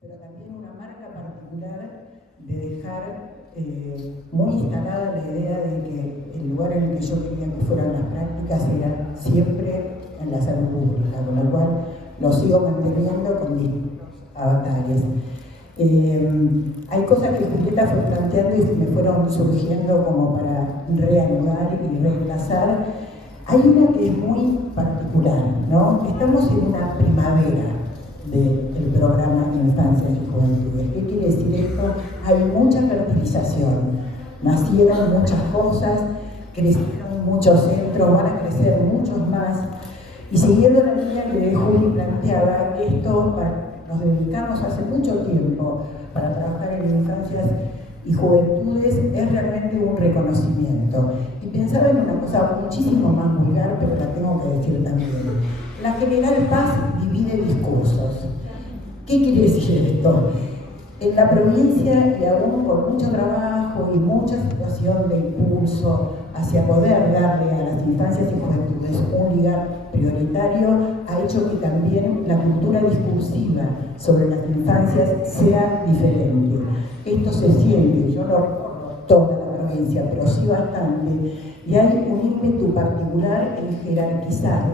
pero también una marca particular de dejar muy instalada la idea de que el lugar en el que yo quería que fueran las prácticas era siempre en la salud pública, con lo cual lo sigo manteniendo con distintos avatares. Hay cosas que Julieta fue planteando y me fueron surgiendo como para reanudar y reemplazar. Hay una que es muy particular, ¿no? Estamos en una primavera del programa de Infancias y Juventudes. ¿Qué quiere decir esto? Hay mucha fertilización, nacieron muchas cosas, crecieron muchos centros, van a crecer muchos más, y siguiendo la línea que Juli planteaba, esto nos dedicamos hace mucho tiempo para trabajar en infancias y juventudes, es realmente un reconocimiento. Y pensaba en una cosa muchísimo más vulgar, pero la tengo que decir también. La General Paz divide discursos. ¿Qué quiere decir esto? En la provincia, y aún con mucho trabajo y mucha situación de impulso hacia poder darle a las infancias y juventudes un lugar prioritario, ha hecho que también la cultura discursiva sobre las infancias sea diferente. Esto se siente, yo no recorro toda la provincia, pero sí bastante, y hay un ímpetu particular en jerarquizar,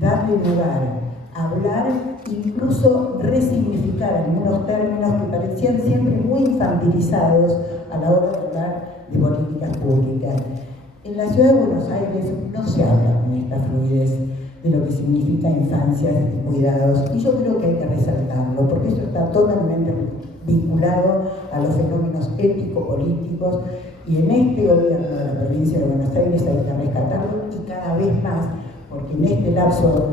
darle lugar, hablar, incluso resignificar algunos términos que parecían siempre muy infantilizados a la hora de hablar de políticas públicas. En la ciudad de Buenos Aires no se habla con esta fluidez de lo que significa infancias y cuidados, y yo creo que hay que resaltarlo, porque eso está totalmente vinculado a los fenómenos ético-políticos, y en este gobierno de la provincia de Buenos Aires hay que rescatarlo, y cada vez más, porque en este lapso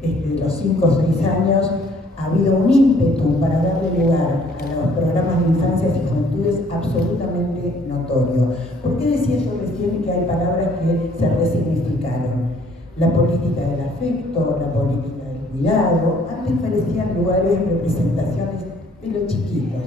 de los 5 o 6 años ha habido un ímpetu para darle lugar a los programas de infancias y juventudes absolutamente notorio. ¿Por qué decía yo recién que hay palabras que se resignificaron? La política del afecto, la política del cuidado, antes parecían lugares, representaciones de los chiquitos,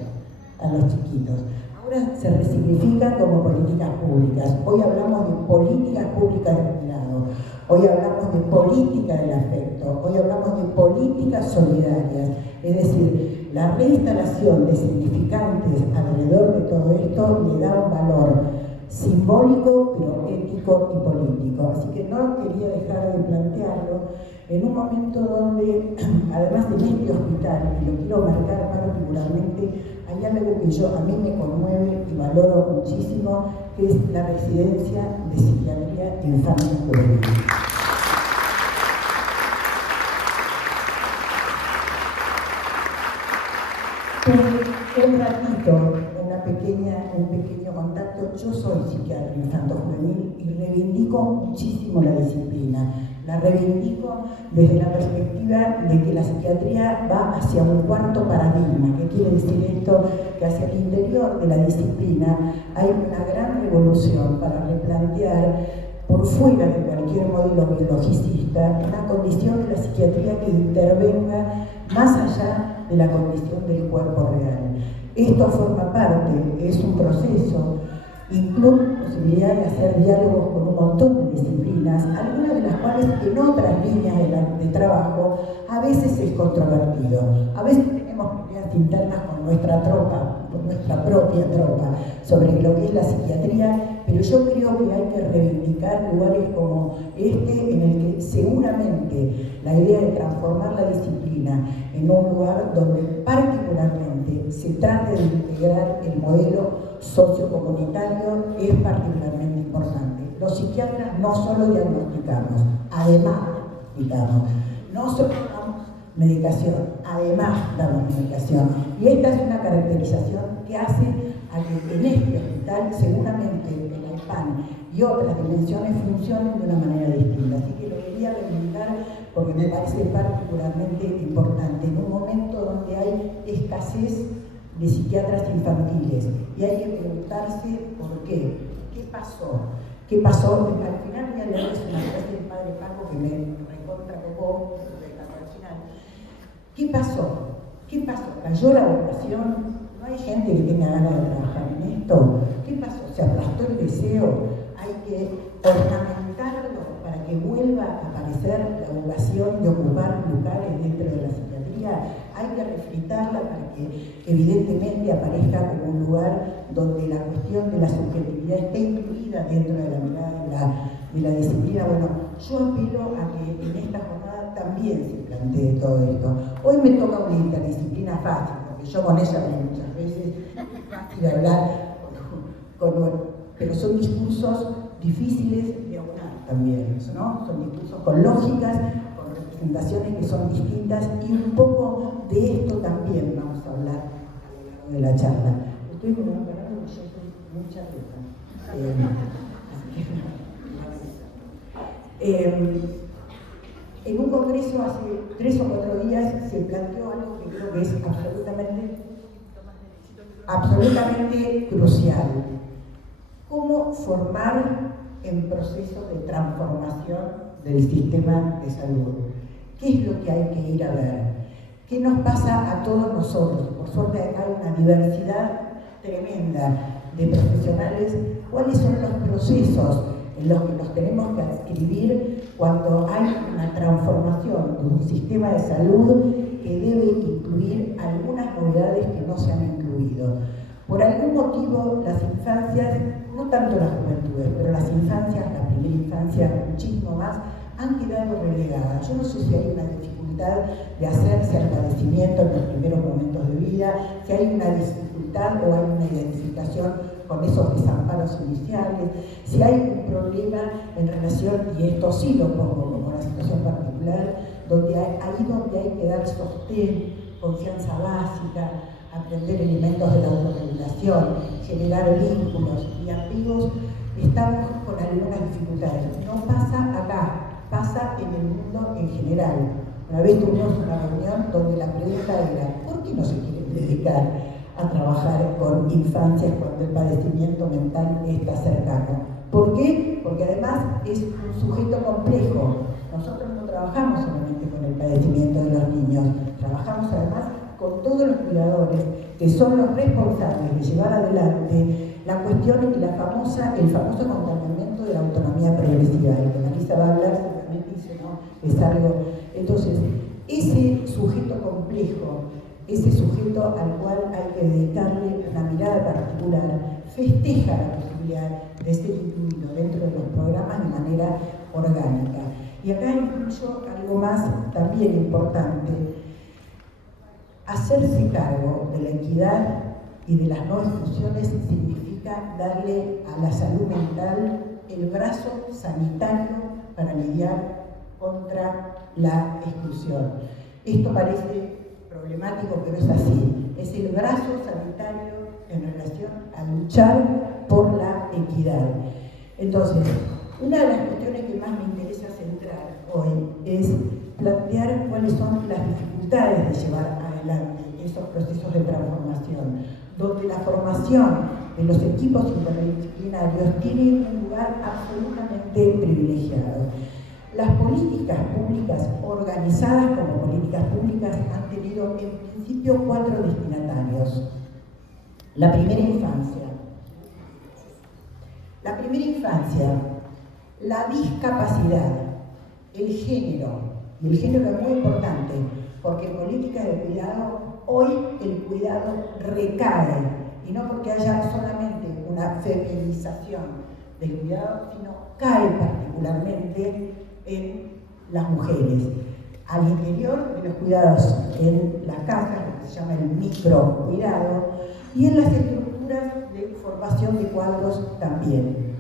a los chiquitos. Ahora se resignifican como políticas públicas. Hoy hablamos de políticas públicas del cuidado, hoy hablamos de política del afecto, hoy hablamos de políticas solidarias. Es decir, la reinstalación de significantes alrededor de todo esto le da un valor simbólico, pero ético y político. Así que no quería dejar de plantearlo en un momento donde, además de este hospital, y lo quiero marcar particularmente, hay algo que a mí me conmueve y valoro muchísimo, que es la residencia de psiquiatría infantil y juvenil. Un ratito, un pequeño contacto. Yo soy psiquiatra infanto-juvenil y reivindico muchísimo la disciplina. La reivindico desde la perspectiva de que la psiquiatría va hacia un cuarto paradigma. ¿Qué quiere decir esto? Que hacia el interior de la disciplina hay una gran revolución para replantear, por fuera de cualquier modelo biologicista, una condición de la psiquiatría que intervenga más allá de la condición del cuerpo real. Esto forma parte, es un proceso, incluye la posibilidad de hacer diálogos con un montón de disciplinas, algunas de las cuales en otras líneas de trabajo a veces es controvertido. A veces tenemos peleas internas con nuestra tropa, con nuestra propia tropa, sobre lo que es la psiquiatría, pero yo creo que hay que reivindicar lugares como este, en el que seguramente la idea de transformar la disciplina en un lugar donde particularmente se trate de integrar el modelo sociocomunitario es particularmente importante. Los psiquiatras no solo diagnosticamos, además diagnosticamos. No solo damos medicación, además damos medicación. Y esta es una caracterización que hace a que en este hospital seguramente el IPAN y otras dimensiones funcionen de una manera distinta. Así que lo quería reivindicar porque me parece particularmente importante en un momento donde hay escasez de psiquiatras infantiles y hay que preguntarse por qué. ¿Qué pasó? ¿Qué pasó? Al final voy a leerles una frase del padre Paco que me recontra tocó al final. ¿Qué pasó? ¿Qué pasó? ¿Cayó la vocación? ¿No hay gente que tenga ganas de trabajar en esto? ¿Qué pasó? ¿Se aplastó el deseo? Hay que ornamentarlo para que vuelva a aparecer la vocación de ocupar lugares dentro de la psiquiatría. psicología hay que refritarla para que evidentemente aparezca como un lugar donde la cuestión de la subjetividad esté incluida dentro de la mirada de la disciplina. Bueno, yo apelo a que en esta jornada también se plantee todo esto. Hoy me toca una interdisciplina fácil, porque yo con ella hablé muchas veces, es fácil hablar, pero son discursos difíciles de aunar también, ¿no? Son discursos con lógicas, con representaciones que son distintas, y un poco de esto también vamos a hablar a lo largo de la charla. Estoy con un canal porque yo soy mucha en un congreso hace 3 o 4 días se planteó algo que creo que es absolutamente crucial. ¿Cómo formar en proceso de transformación del sistema de salud? ¿Qué es lo que hay que ir a ver? ¿Qué nos pasa a todos nosotros? Por suerte hay una diversidad tremenda de profesionales. ¿Cuáles son los procesos en los que nos tenemos que adscribir cuando hay una transformación de un sistema de salud que debe incluir algunas novedades que no se han incluido? Por algún motivo, las infancias, no tanto las juventudes, pero las infancias, la primera infancia muchísimo más, han quedado relegadas. Yo no sé si hay una dificultad de hacerse al padecimiento en los primeros momentos de vida, si hay una dificultad o hay una identificación con esos desamparos iniciales, si hay un problema en relación, y esto sí lo pongo como una situación particular, donde ahí donde hay que dar sostén, confianza básica, aprender elementos de la autorregulación, generar vínculos y amigos, estamos con algunas dificultades. No pasa acá, pasa en el mundo en general. Una vez tuvimos una reunión donde la pregunta era, ¿por qué no se quieren dedicar a trabajar con infancias cuando el padecimiento mental está cercano? ¿Por qué? Porque además es un sujeto complejo. Nosotros no trabajamos solamente con el padecimiento de los niños, trabajamos además con todos los cuidadores que son los responsables de llevar adelante la cuestión y el famoso acompañamiento de la autonomía progresiva. El que Marisa va a hablar seguramente dice, ¿no? Es algo. Entonces, ese sujeto complejo, ese sujeto al cual hay que dedicarle una mirada particular, festeja la posibilidad de ser incluido dentro de los programas de manera orgánica. Y acá incluyo algo más también importante. Hacerse cargo de la equidad y de las no exclusiones significa darle a la salud mental el brazo sanitario para lidiar contra la exclusión. Esto parece problemático, pero es así. Es el brazo sanitario en relación a luchar por la equidad. Entonces, una de las cuestiones que más me interesa centrar hoy es plantear cuáles son las dificultades de llevar adelante esos procesos de transformación, donde la formación de los equipos interdisciplinarios tiene un lugar absolutamente privilegiado. Las políticas públicas organizadas como políticas públicas han tenido en principio 4 destinatarios. La primera infancia, la discapacidad, el género, y el género es muy importante, porque en políticas de cuidado, hoy el cuidado recae, y no porque haya solamente una feminización del cuidado, sino cae particularmente en las mujeres. Al interior de los cuidados en las casas, lo que se llama el microcuidado, y en las estructuras de formación de cuadros también.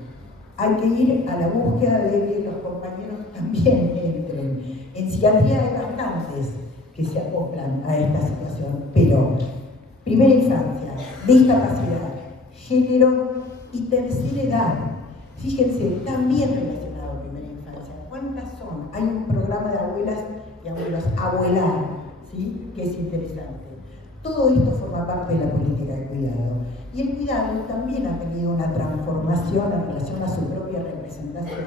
Hay que ir a la búsqueda de que los compañeros también entren. En psiquiatría hay bastantes que se acoplan a esta situación, pero primera infancia, discapacidad, género y tercera edad. Fíjense, también relacionado a primera infancia. ¿Cuántas son? Hay un programa de abuelas y abuelos, abuelar, ¿sí? Que es interesante. Todo esto forma parte de la política de cuidado. Y el cuidado también ha tenido una transformación en relación a su propia representación,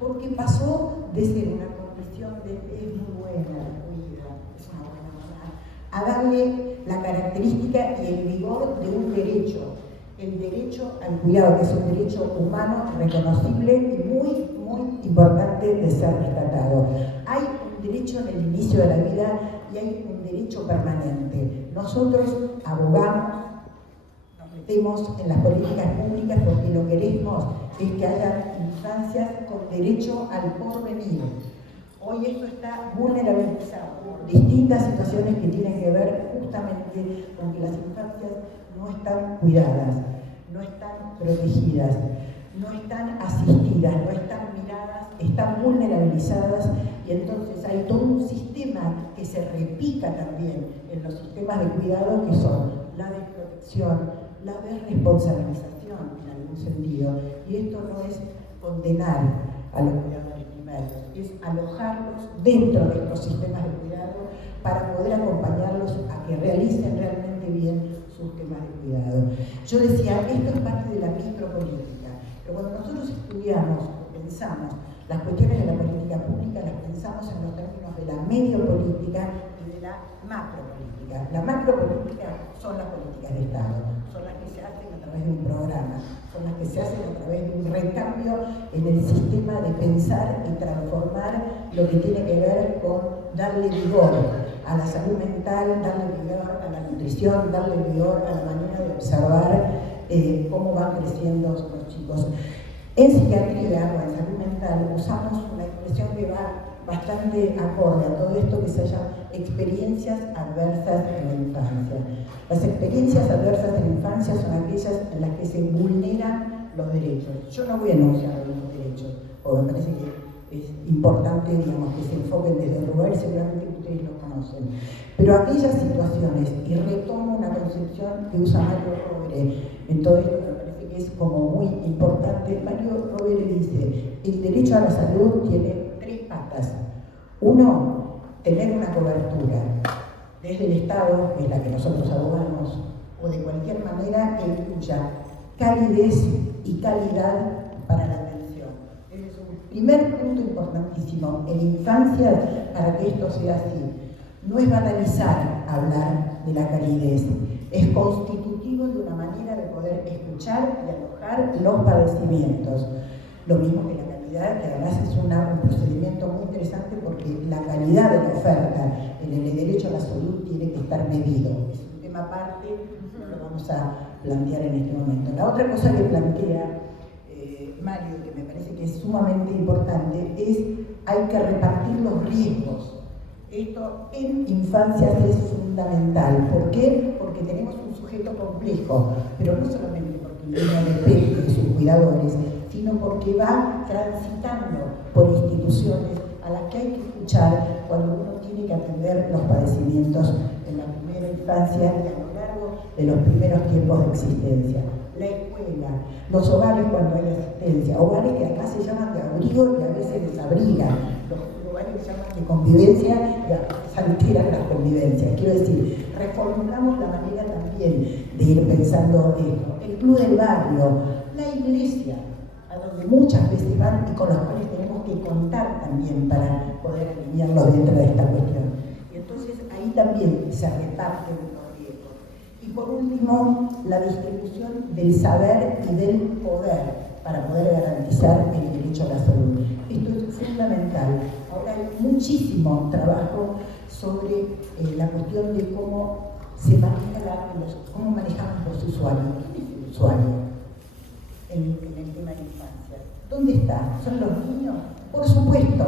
porque pasó de ser una condición de es muy buena, cuida, es una buena mamá, a darle la característica y el vigor de un derecho, el derecho al cuidado, que es un derecho humano reconocible y muy, muy importante de ser rescatado. Hay un derecho en el inicio de la vida y hay un derecho permanente. Nosotros abogamos, nos metemos en las políticas públicas porque lo que queremos es que haya infancias con derecho al porvenir. Hoy esto está vulnerabilizado por distintas situaciones que tienen que ver justamente con que las infancias no están cuidadas, no están protegidas, no están asistidas, no están miradas, están vulnerabilizadas, y entonces hay todo un sistema que se repica también en los sistemas de cuidado, que son la desprotección, la desresponsabilización en algún sentido, y esto no es condenar a los cuidadores primarios, es alojarlos dentro de estos sistemas de cuidado para poder acompañarlos a que realicen realmente bien sus temas de cuidado. Yo decía, esto es parte de la micropolítica, pero cuando nosotros estudiamos o pensamos las cuestiones de la política pública, las pensamos en los términos de la mediopolítica y de la macropolítica. La macropolítica son las políticas de Estado, son las que se hacen a través de un programa, son las que se hacen a través de un recambio en el sistema de pensar y transformar lo que tiene que ver con darle vigor a la salud mental, darle vigor a la nutrición, darle vigor a la manera de observar cómo van creciendo los chicos. En psiquiatría o en salud mental usamos una expresión que va bastante acorde a todo esto que se llama experiencias adversas en la infancia. Las experiencias adversas en la infancia son aquellas en las que se vulneran los derechos. Yo no voy a enunciar los derechos, porque me parece que es importante, digamos, que se enfoquen desde el lugar y seguramente ustedes lo conocen. Pero aquellas situaciones, y retomo una concepción que usa Mario Rovere en todo esto, me parece que es como muy importante. Mario Rovere dice, el derecho a la salud tiene tres patas. Uno, tener una cobertura desde el Estado, que es la que nosotros abogamos, o de cualquier manera que incluya calidez y calidad para la atención. Ese es un primer punto importantísimo en infancia para que esto sea así. No es banalizar hablar de la calidez, es constitutivo de una manera de poder escuchar y alojar los padecimientos. Lo mismo que la calidad, que además es un procedimiento muy interesante porque la calidad de la oferta en el derecho a la salud tiene que estar medido. Es un tema aparte, no lo vamos a plantear en este momento. La otra cosa que plantea Mario, que me parece que es sumamente importante, es hay que repartir los riesgos. Esto en infancias es fundamental. ¿Por qué? Porque tenemos un sujeto complejo, pero no solamente porque el niño depende de sus cuidadores, sino porque va transitando por instituciones a las que hay que escuchar cuando uno tiene que atender los padecimientos en la primera infancia y a lo largo de los primeros tiempos de existencia. La escuela, los hogares cuando hay asistencia, hogares que acá se llaman de abrigo y a veces desabrigan, los hogares que se llaman de convivencia y a veces alteran las convivencias. Quiero decir, reformulamos la manera también de ir pensando esto. El club del barrio, la iglesia, a donde muchas veces van y con los cuales tenemos que contar también para poder alinearlos dentro de esta cuestión. Y entonces ahí también se reparten los riesgos. Y por último, la distribución del saber y del poder para poder garantizar el derecho a la salud. Esto es fundamental. Ahora hay muchísimo trabajo sobre la cuestión de cómo se maneja cómo manejamos los usuarios. ¿Quién es el usuario en el tema de la infancia? ¿Dónde está? ¿Son los niños? Por supuesto,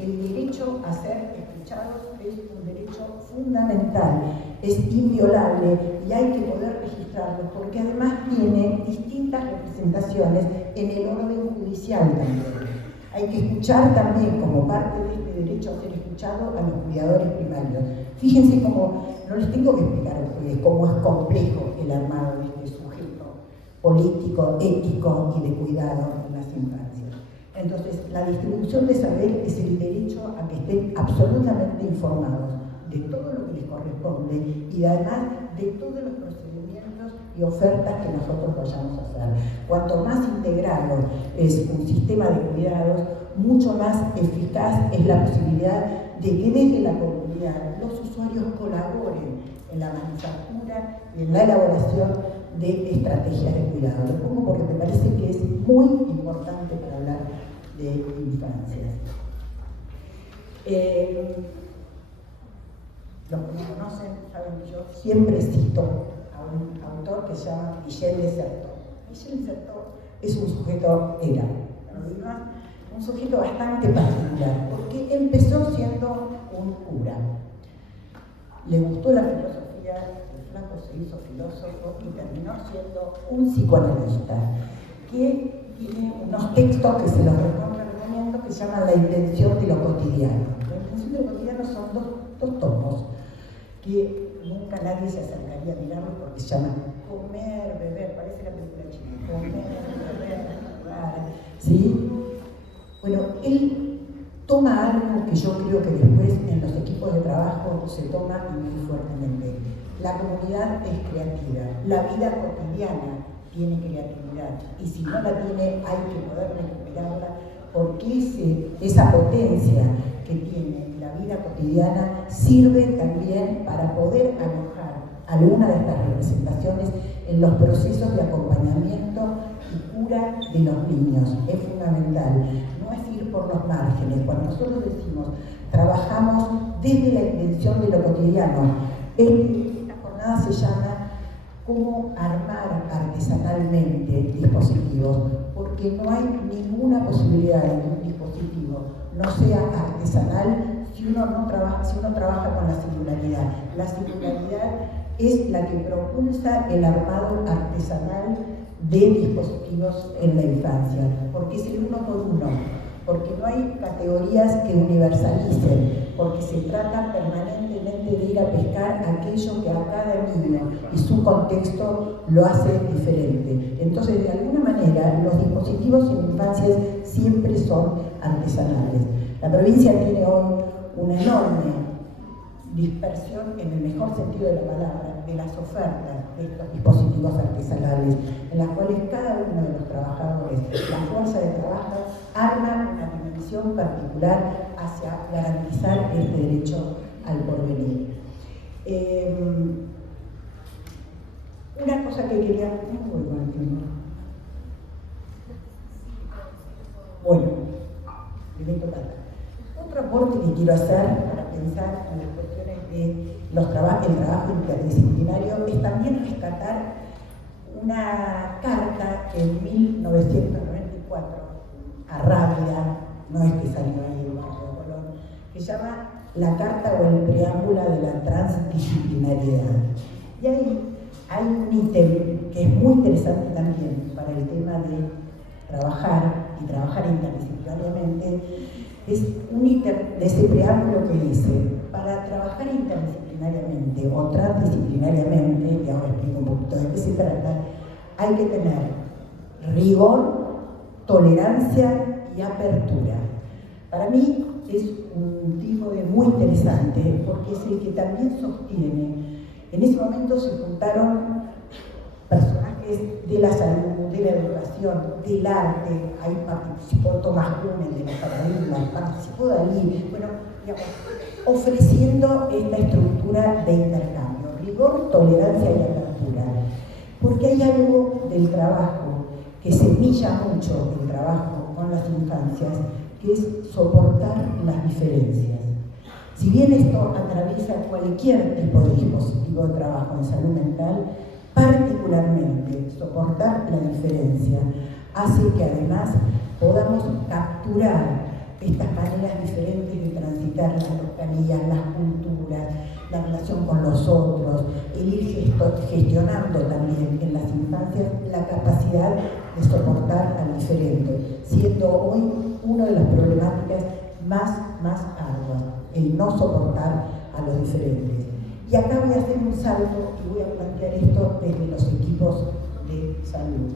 el derecho a ser escuchados es un derecho fundamental, es inviolable y hay que poder registrarlo porque además tiene distintas representaciones en el orden judicial también. Hay que escuchar también como parte de este derecho a ser escuchado a los cuidadores primarios. Fíjense cómo, no les tengo que explicar a ustedes cómo es complejo el armado de este sujeto político, ético y de cuidado en las infancias. Entonces, la distribución de saber es el derecho a que estén absolutamente informados de todo lo que les corresponde y además de todos los procedimientos y ofertas que nosotros vayamos a hacer. Cuanto más integrado es un sistema de cuidados, mucho más eficaz es la posibilidad de que desde la comunidad los usuarios colaboren en la manufactura y en la elaboración de estrategias de cuidado. Lo pongo porque me parece que es muy importante para hablar de infancia. Los que me conocen saben que yo siempre cito a un autor que se llama Michel de Certeau. Michel de Certeau es un sujeto, un sujeto bastante particular, porque empezó siendo un cura. Le gustó la filosofía, el flaco se hizo filósofo y terminó siendo un psicoanalista, que tiene unos textos que se los recomiendo que se llaman La intención de lo cotidiano. La intención de lo cotidiano son dos tomos que nunca nadie se acercaría a mirarlos porque se llaman Comer, Beber, parece la película china, Comer, Beber, Jugar, ¿sí? Bueno, él toma algo que yo creo que después en los equipos de trabajo se toma muy fuertemente. La comunidad es creativa, la vida cotidiana tiene creatividad y si no la tiene hay que poder recuperarla porque esa potencia que tiene la vida cotidiana sirve también para poder alojar alguna de estas representaciones en los procesos de acompañamiento y cura de los niños. Es fundamental, no es ir por los márgenes. Cuando nosotros decimos, trabajamos desde la intención de lo cotidiano, esta jornada se llama cómo armar artesanalmente dispositivos, porque no hay ninguna posibilidad de que un dispositivo no sea artesanal si uno trabaja con la singularidad. La singularidad es la que propulsa el armado artesanal de dispositivos en la infancia, porque es el uno por uno, porque no hay categorías que universalicen, porque se trata permanentemente de ir a pescar aquello que a cada niño y su contexto lo hace diferente. Entonces, de alguna manera, los dispositivos en infancias siempre son artesanales. La provincia tiene hoy una enorme dispersión, en el mejor sentido de la palabra, de las ofertas de estos dispositivos artesanales, en las cuales cada uno de los trabajadores, la fuerza de trabajo, arma una dimensión particular hacia garantizar este derecho al porvenir. Una cosa que quería... Bueno, le toca. Otro aporte que quiero hacer para pensar en las cuestiones de el trabajo interdisciplinario es también rescatar una carta que en 1994, a Rábida, no es que salió ahí el Marco de Colón, que se llama la Carta o el Preámbulo de la Transdisciplinariedad. Y ahí hay un ítem que es muy interesante también para el tema de trabajar y trabajar interdisciplinariamente. Es un ítem de ese preámbulo que dice, para trabajar interdisciplinariamente o transdisciplinariamente, y ahora explico un poquito de qué se trata, hay que tener rigor, tolerancia y apertura. Para mí es un tipo de muy interesante porque es el que también sostiene. En ese momento se juntaron personajes de la salud, de la educación, del arte. Ahí participó Tomás Kuhn, de los paradigmas, participó Dalí, bueno, digamos, ofreciendo esta estructura de intercambio, rigor, tolerancia y apertura. Porque hay algo del trabajo que semilla mucho el trabajo con las infancias, que es soportar las diferencias. Si bien esto atraviesa cualquier tipo de dispositivo de trabajo en salud mental, particularmente soportar la diferencia hace que además podamos capturar estas maneras diferentes de transitar las localías, las culturas, la relación con los otros, el ir gestionando también en las infancias la capacidad de soportar al diferente, siendo hoy una de las problemáticas más arduas, el no soportar a los diferentes. Y acá voy a hacer un salto y voy a plantear esto desde los equipos de salud.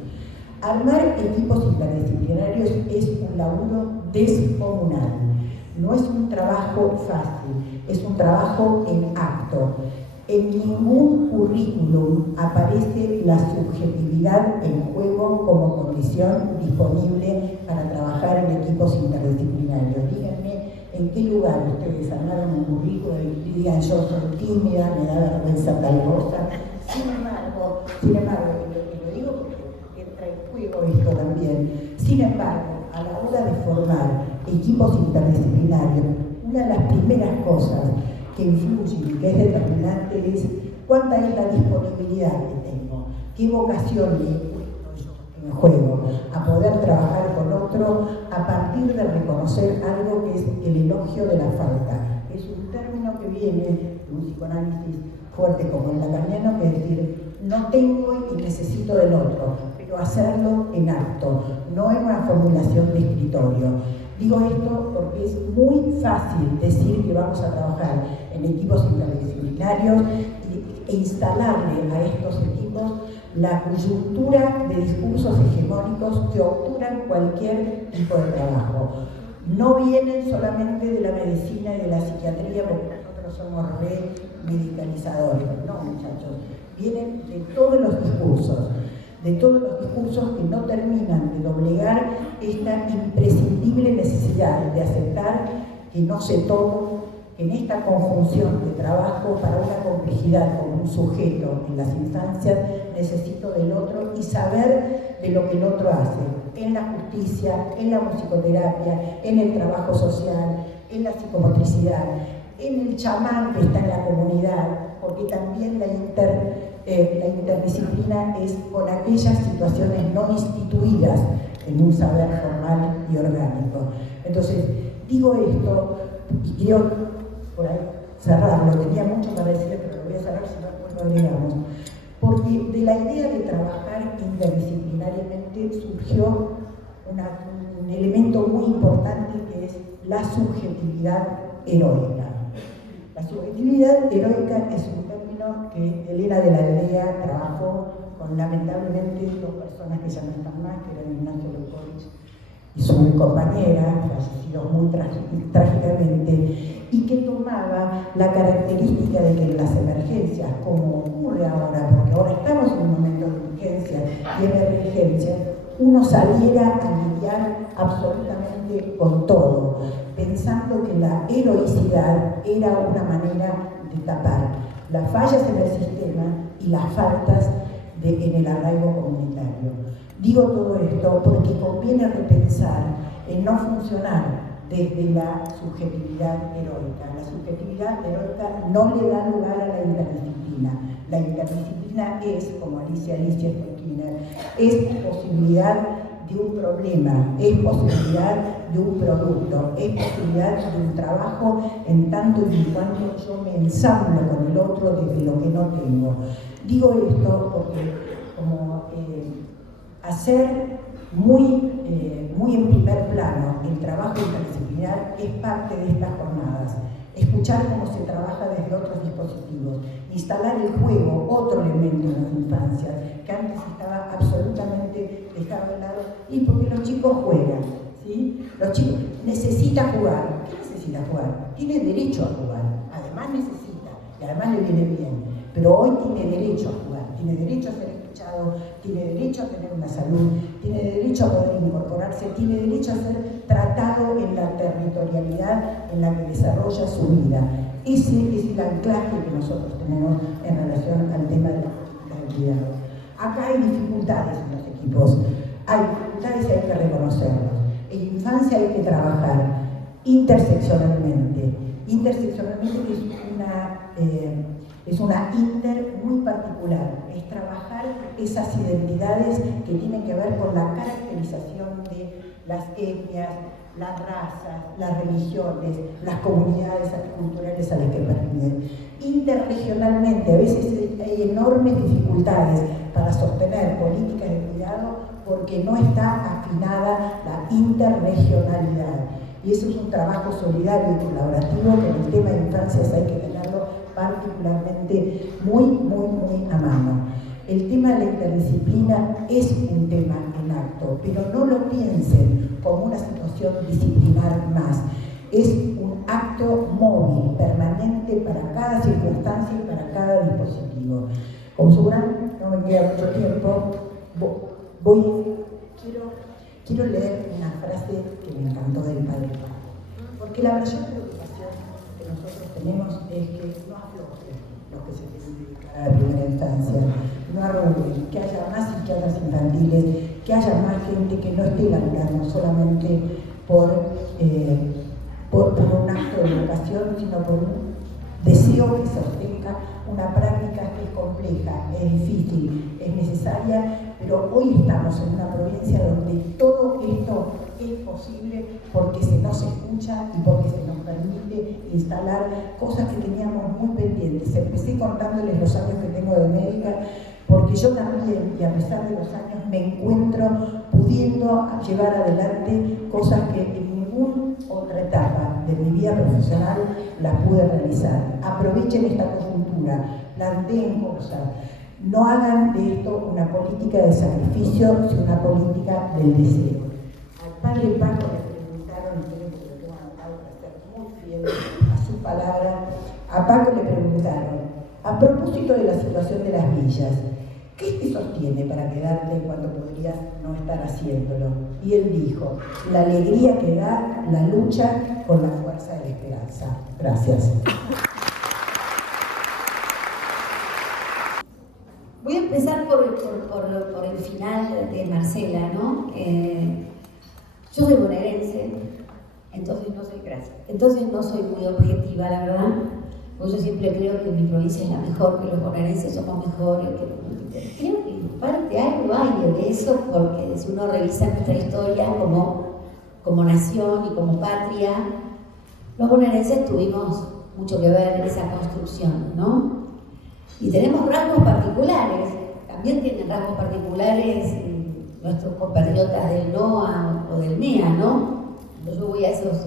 Armar equipos interdisciplinarios es un laburo descomunal. No es un trabajo fácil, es un trabajo en acto. En ningún currículum aparece la subjetividad en juego como condición disponible para trabajar en equipos interdisciplinarios. Díganme en qué lugar ustedes armaron un currículum y digan yo soy tímida, me da vergüenza tal cosa. Sin embargo, y lo digo porque entra en juego esto también, sin embargo, a la hora de formar equipos interdisciplinarios, una de las primeras cosas que influye y que es determinante es cuánta es la disponibilidad que tengo, qué vocación le he puesto yo en juego a poder trabajar con otro a partir de reconocer algo que es el elogio de la falta. Es un término que viene de un psicoanálisis fuerte como el lacaniano, que es decir, no tengo y necesito del otro, pero hacerlo en acto, no en una formulación de escritorio. Digo esto porque es muy fácil decir que vamos a trabajar en equipos interdisciplinarios e instalarle a estos equipos la coyuntura de discursos hegemónicos que obturan cualquier tipo de trabajo. No vienen solamente de la medicina y de la psiquiatría, porque nosotros somos remedicalizadores, no muchachos, vienen de todos los discursos que no terminan de doblegar esta imprescindible necesidad de aceptar que no sé todo, que en esta conjunción de trabajo para una complejidad como un sujeto en las infancias necesito del otro y saber de lo que el otro hace, en la justicia, en la musicoterapia, en el trabajo social, en la psicomotricidad, en el chamán que está en la comunidad, porque también la interdisciplina es con aquellas situaciones no instituidas en un saber formal y orgánico. Entonces, digo esto y quiero por ahí cerrarlo, tenía mucho para decir, pero lo voy a cerrar si no lo agregamos, porque de la idea de trabajar interdisciplinariamente surgió un elemento muy importante que es la subjetividad heroica. La subjetividad heroica es un término que Elena de la Aldea trabajó con lamentablemente dos personas que ya no están más, que eran Ignacio Leucovich y su compañera, fallecidos muy trágicamente, y que tomaba la característica de que en las emergencias, como ocurre ahora, porque ahora estamos en un momento de urgencia y emergencia, uno saliera a lidiar absolutamente con todo, pensando que la heroicidad era una manera de tapar las fallas en el sistema y las faltas en el arraigo comunitario. Digo todo esto porque conviene repensar en no funcionar desde la subjetividad heroica. La subjetividad heroica no le da lugar a la interdisciplina. La interdisciplina es, como Alicia Skinner, es posibilidad de un problema, es posibilidad de un producto, es posibilidad de un trabajo en tanto y en cuanto yo me ensamblo con el otro desde lo que no tengo. Digo esto porque como hacer muy en primer plano el trabajo interdisciplinar es parte de estas jornadas. Escuchar cómo se trabaja desde otros dispositivos, instalar el juego, otro elemento en las infancias, que antes estaba absolutamente dejado de lado, y porque los chicos juegan, ¿sí? Los chicos necesitan jugar. ¿Qué necesita jugar? Tiene derecho a jugar, además necesita, y además le viene bien, pero hoy tiene derecho a jugar, tiene derecho a ser escuchado, tiene derecho a tener una salud, tiene derecho a poder incorporarse, tiene derecho a ser tratado en la territorialidad en la que desarrolla su vida. Ese es el anclaje que nosotros tenemos en relación al tema de la política de cuidado. Acá hay dificultades en los equipos, hay dificultades y hay que reconocerlas. En infancia hay que trabajar interseccionalmente que es una inter muy particular, es trabajar esas identidades que tienen que ver con la caracterización de las etnias, las razas, las religiones, las comunidades culturales a las que pertenecen. Interregionalmente, a veces hay enormes dificultades para sostener políticas de cuidado porque no está afinada la interregionalidad. Y eso es un trabajo solidario y colaborativo que en el tema de infancias hay que tenerlo particularmente muy a mano. El tema de la interdisciplina es un tema en acto, pero no lo piensen como una situación disciplinar más. Es un acto móvil, permanente para cada circunstancia y para cada dispositivo. Como sabrán, no me queda mucho tiempo, quiero leer una frase que me encantó del padre Pablo, porque la mayor preocupación que nosotros tenemos es que no afloje los que se quieren dedicar a la primera infancia, no arruguen, que haya más psiquiatras infantiles, que haya más gente que no esté laburando solamente por un acto de vocación, sino por un deseo deseo que sostenga una práctica que es compleja, es difícil, es necesaria, pero hoy estamos en una provincia donde todo esto es posible porque se nos escucha y porque se nos permite instalar cosas que teníamos muy pendientes. Empecé contándoles los años que tengo de médica, porque yo también, y a pesar de los años, me encuentro pudiendo llevar adelante cosas que en ninguna otra etapa de mi vida profesional las pude realizar. Aprovechen esta coyuntura, planteen cosas, no hagan de esto una política de sacrificio, sino una política del deseo. Al padre Paco le preguntaron, y creo que lo tengo anotado para ser muy fiel a su palabra, a Paco le preguntaron, a propósito de la situación de las villas, ¿qué te sostiene para quedarte cuando podrías no estar haciéndolo? Y él dijo, la alegría que da la lucha con la fuerza de la esperanza. Gracias. Voy a empezar por el final de Marcela, ¿no? Yo soy bonaerense, entonces no soy muy objetiva, la verdad, porque yo siempre creo que mi provincia es la mejor, que los bonaerenses somos mejores, creo que en parte algo hay de eso, porque si uno revisa nuestra historia como nación y como patria, los bonaerenses tuvimos mucho que ver en esa construcción, ¿no? Y tenemos rasgos particulares, también tienen rasgos particulares nuestros compatriotas del NOA o del MEA, ¿no? Yo voy a esas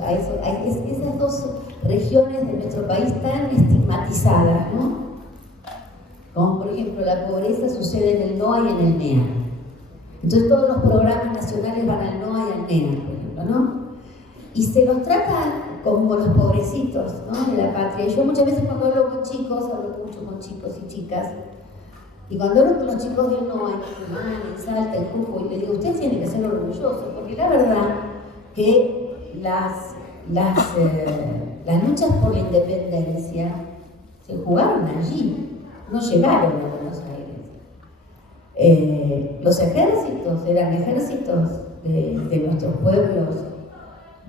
dos regiones de nuestro país tan estigmatizadas, ¿no? Como por ejemplo la pobreza sucede en el NOA y en el MEA. Entonces todos los programas nacionales van al NOA y al MEA, por ejemplo, ¿no? Y se los trata como los pobrecitos, ¿no? De la patria. Yo muchas veces cuando hablo con chicos, hablo mucho con chicos y chicas, y cuando hablo con los chicos del NOA, en Tucumán, en Salta, en Jujuy, les digo, ustedes tienen que ser orgullosos, porque la verdad que las luchas por la independencia se jugaron allí, no llegaron a Buenos Aires. Los ejércitos eran ejércitos de nuestros pueblos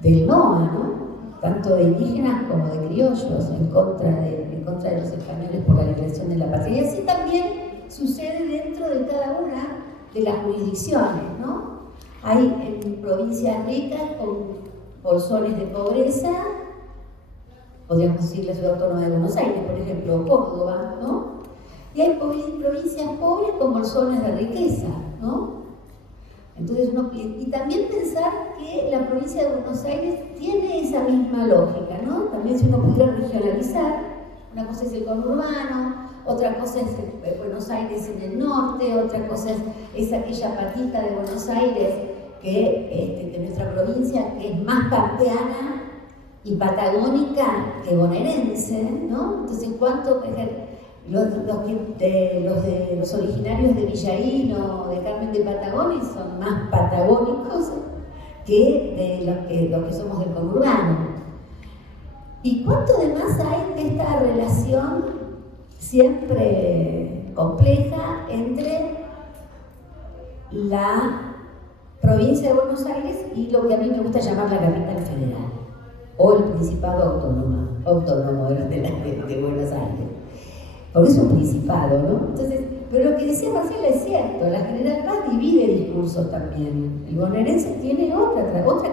del NOA, ¿no? Tanto de indígenas como de criollos, en contra de los españoles por la liberación de la patria. Y así también sucede dentro de cada una de las jurisdicciones, ¿no? Hay en provincias ricas con bolsones de pobreza, podríamos decir la Ciudad Autónoma de Buenos Aires, por ejemplo, Córdoba, ¿no? Y hay provincias pobres con bolsones de riqueza, ¿no? Entonces y también pensar que la provincia de Buenos Aires tiene esa misma lógica, ¿no? También si uno pudiera regionalizar, una cosa es el conurbano, otra cosa es Buenos Aires en el norte, otra cosa es aquella patita de Buenos Aires de nuestra provincia que es más pampeana y patagónica que bonaerense, ¿no? Entonces, ¿cuánto? Los originarios de Villaíno, de Carmen de Patagonia, son más patagónicos que los que somos del conurbano. ¿Y cuánto además hay de esta relación siempre compleja entre la provincia de Buenos Aires y lo que a mí me gusta llamar la capital federal o el Principado autónomo de Buenos Aires? Porque es un principado, ¿no? Entonces, pero lo que decía Marcela es cierto, la General Paz divide discursos también. El bonaerense tiene otra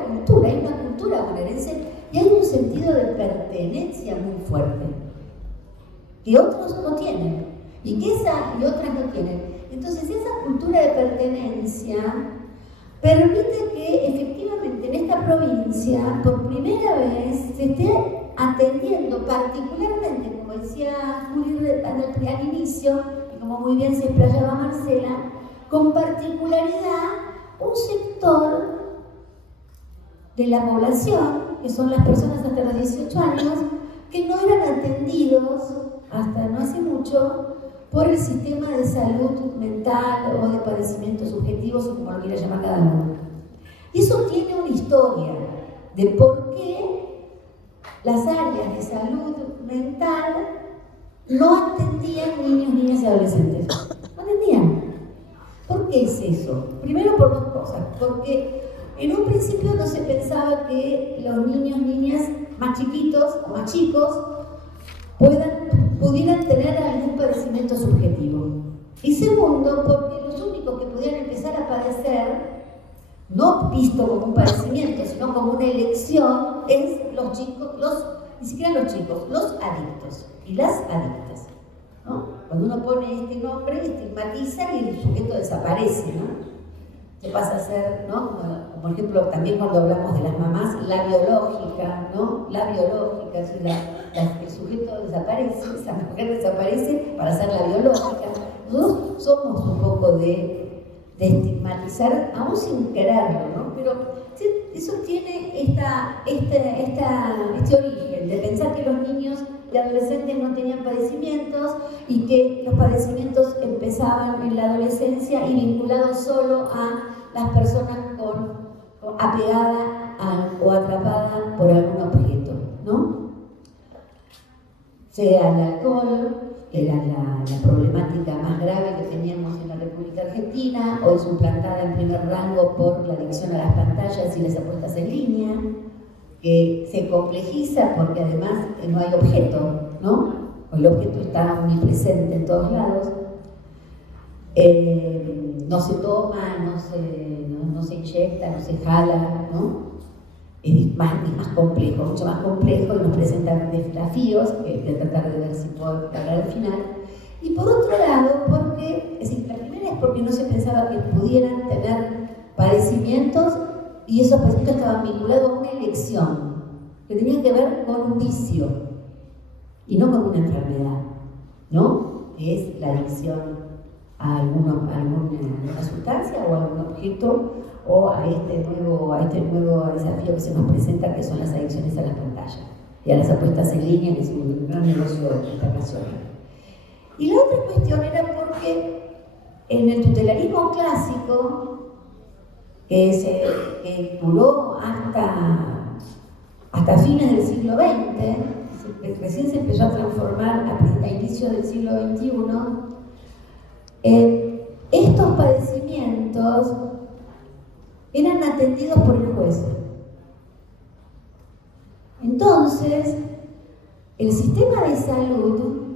cultura, hay una cultura bonaerense y hay un sentido de pertenencia muy fuerte, que otros no tienen, y otras no tienen. Entonces, esa cultura de pertenencia permite que efectivamente en esta provincia, por primera vez, se esté atendiendo particularmente, como decía Juli al inicio, y como muy bien se explayaba Marcela, con particularidad un sector de la población, que son las personas hasta los 18 años, que no eran atendidos hasta no hace mucho por el sistema de salud mental o de padecimientos subjetivos, o como lo quiera llamar cada uno. Y eso tiene una historia de por qué las áreas de salud mental no atendían niños, niñas y adolescentes. No atendían. ¿Por qué es eso? Primero por dos cosas. Porque en un principio no se pensaba que los niños, niñas más chiquitos o más chicos puedan pudieran tener algún padecimiento subjetivo. Y segundo, porque los únicos que pudieran empezar a padecer, no visto como un padecimiento, sino como una elección, es los chicos, ni siquiera los chicos, los adictos y las adictas, ¿no? Cuando uno pone este nombre, estigmatiza y el sujeto desaparece, ¿no? Se pasa a ser, ¿no? Como ejemplo, también cuando hablamos de las mamás, la biológica, ¿no? La biológica, el sujeto desaparece, esa mujer desaparece para ser la biológica. Nosotros somos un poco de estigmatizar, aún sin quererlo, ¿no? Pero eso tiene este origen de pensar que los niños y adolescentes no tenían padecimientos y que los padecimientos empezaban en la adolescencia y vinculados solo a las personas apegadas o atrapadas por algún objeto, ¿no? Sea el alcohol, que era la problemática más grave que teníamos en la República Argentina, hoy suplantada en primer rango por la adicción a las pantallas y las apuestas en línea, que se complejiza porque además no hay objeto, ¿no? El objeto está omnipresente en todos lados. No se toma, no se inyecta, no se jala, ¿no? Es más complejo, mucho más complejo, y nos presentan desafíos de tratar de ver si puedo llegar al final. Y por otro lado, porque, es decir, la primera es porque no se pensaba que pudieran tener padecimientos y esos padecimientos estaban vinculados a una elección que tenía que ver con un vicio y no con una enfermedad, ¿no? Que es la adicción a alguna sustancia o a algún objeto o a este nuevo desafío que se nos presenta, que son las adicciones a la pantalla y a las apuestas en línea, que es un gran negocio internacional. Y la otra cuestión era porque en el tutelarismo clásico, que duró hasta fines del siglo XX, recién se empezó a transformar a inicios del siglo XXI, estos padecimientos eran atendidos por el juez. Entonces, el sistema de salud,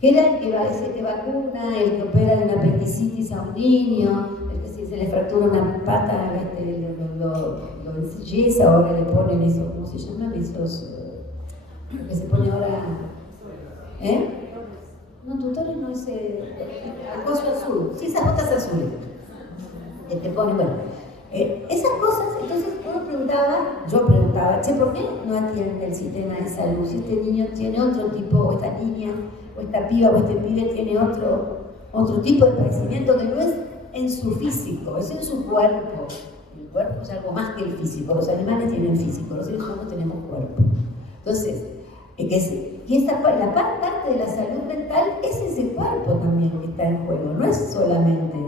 que era el que vacuna, el que opera de una apendicitis a un niño, el que si se le fractura una pata, lo ensilleza, ahora le ponen eso, ¿cómo se llaman esos? Que se pone ahora, No, tutores no es acoso azul. Sí, esas botas azules. Te ponen, bueno. Esas cosas, entonces yo preguntaba, ¿por qué no atiende el sistema de salud? Si este niño tiene otro tipo, o esta niña, o esta piba, o este pibe tiene otro tipo de padecimiento que no es en su físico, es en su cuerpo. El cuerpo es algo más que el físico. Los animales tienen físico, los seres humanos tenemos cuerpo. Entonces, la parte de la salud mental es ese cuerpo también que está en juego, no es solamente.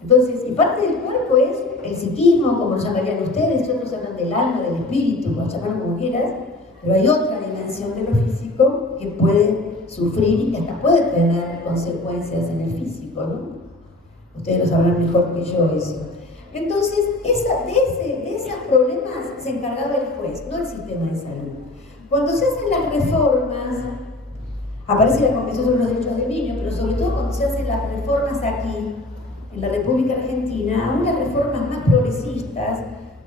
Entonces, y parte del cuerpo es el psiquismo, como lo llamarían ustedes, otros hablan del alma, del espíritu, lo llaman como quieras, pero hay otra dimensión de lo físico que puede sufrir y que hasta puede tener consecuencias en el físico, ¿no? Ustedes lo sabrán mejor que yo eso. Entonces, de esos problemas se encargaba el juez, no el sistema de salud. Cuando se hacen las reformas, aparece la Convención sobre los Derechos del Niño, pero sobre todo cuando se hacen las reformas aquí, en la República Argentina, aún las reformas más progresistas,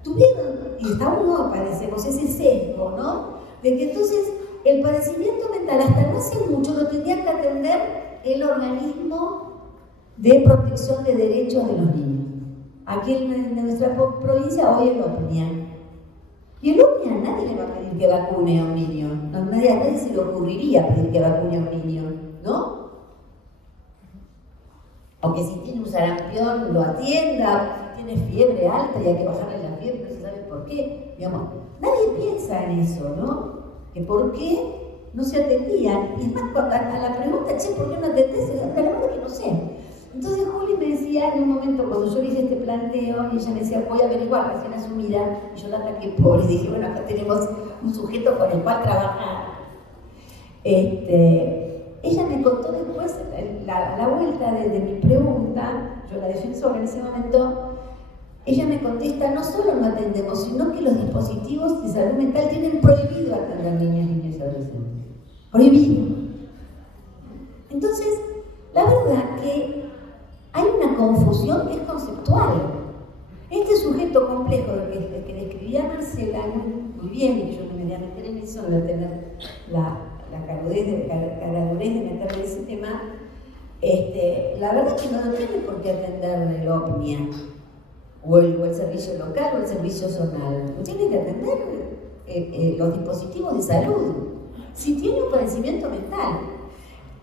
tuvieron, y hasta aún no padecemos, ese sesgo, ¿no? De que entonces el padecimiento mental, hasta no hace mucho, lo tenía que atender el organismo de protección de derechos de los niños. Aquí en nuestra provincia, hoy es el OPNIAN. Y el OPNIAN, nadie le va a pedir que vacune a un niño. A nadie se le ocurriría pedir que vacune a un niño, ¿no? Aunque si tiene un sarampión lo atienda, si tiene fiebre alta y hay que bajarle la fiebre, no se sabe por qué. Digamos, nadie piensa en eso, ¿no? Que por qué no se atendían. Y es más, a la pregunta, ¿por qué no atendés? La verdad es que no sé. Entonces Juli me decía en un momento, cuando yo le hice este planteo, y ella me decía, voy a averiguar, recién asumida, y yo la ataqué pobre, y dije, bueno, acá tenemos un sujeto con el cual trabajar. Ella me contó después, la vuelta de mi pregunta, yo la defensora en ese momento, ella me contesta, no solo no atendemos, sino que los dispositivos de salud mental tienen prohibido atender niñas, niños y adolescentes. prohibido. Entonces, la verdad que hay una confusión que es conceptual. Este sujeto complejo que describía Marcela muy bien, y yo no me voy a meter en eso, no voy a tener la caradurez de meterme en ese tema, la verdad es que no tiene por qué atender el OPNIA, o el servicio local, o el servicio zonal. Tiene que atender los dispositivos de salud, si tiene un padecimiento mental.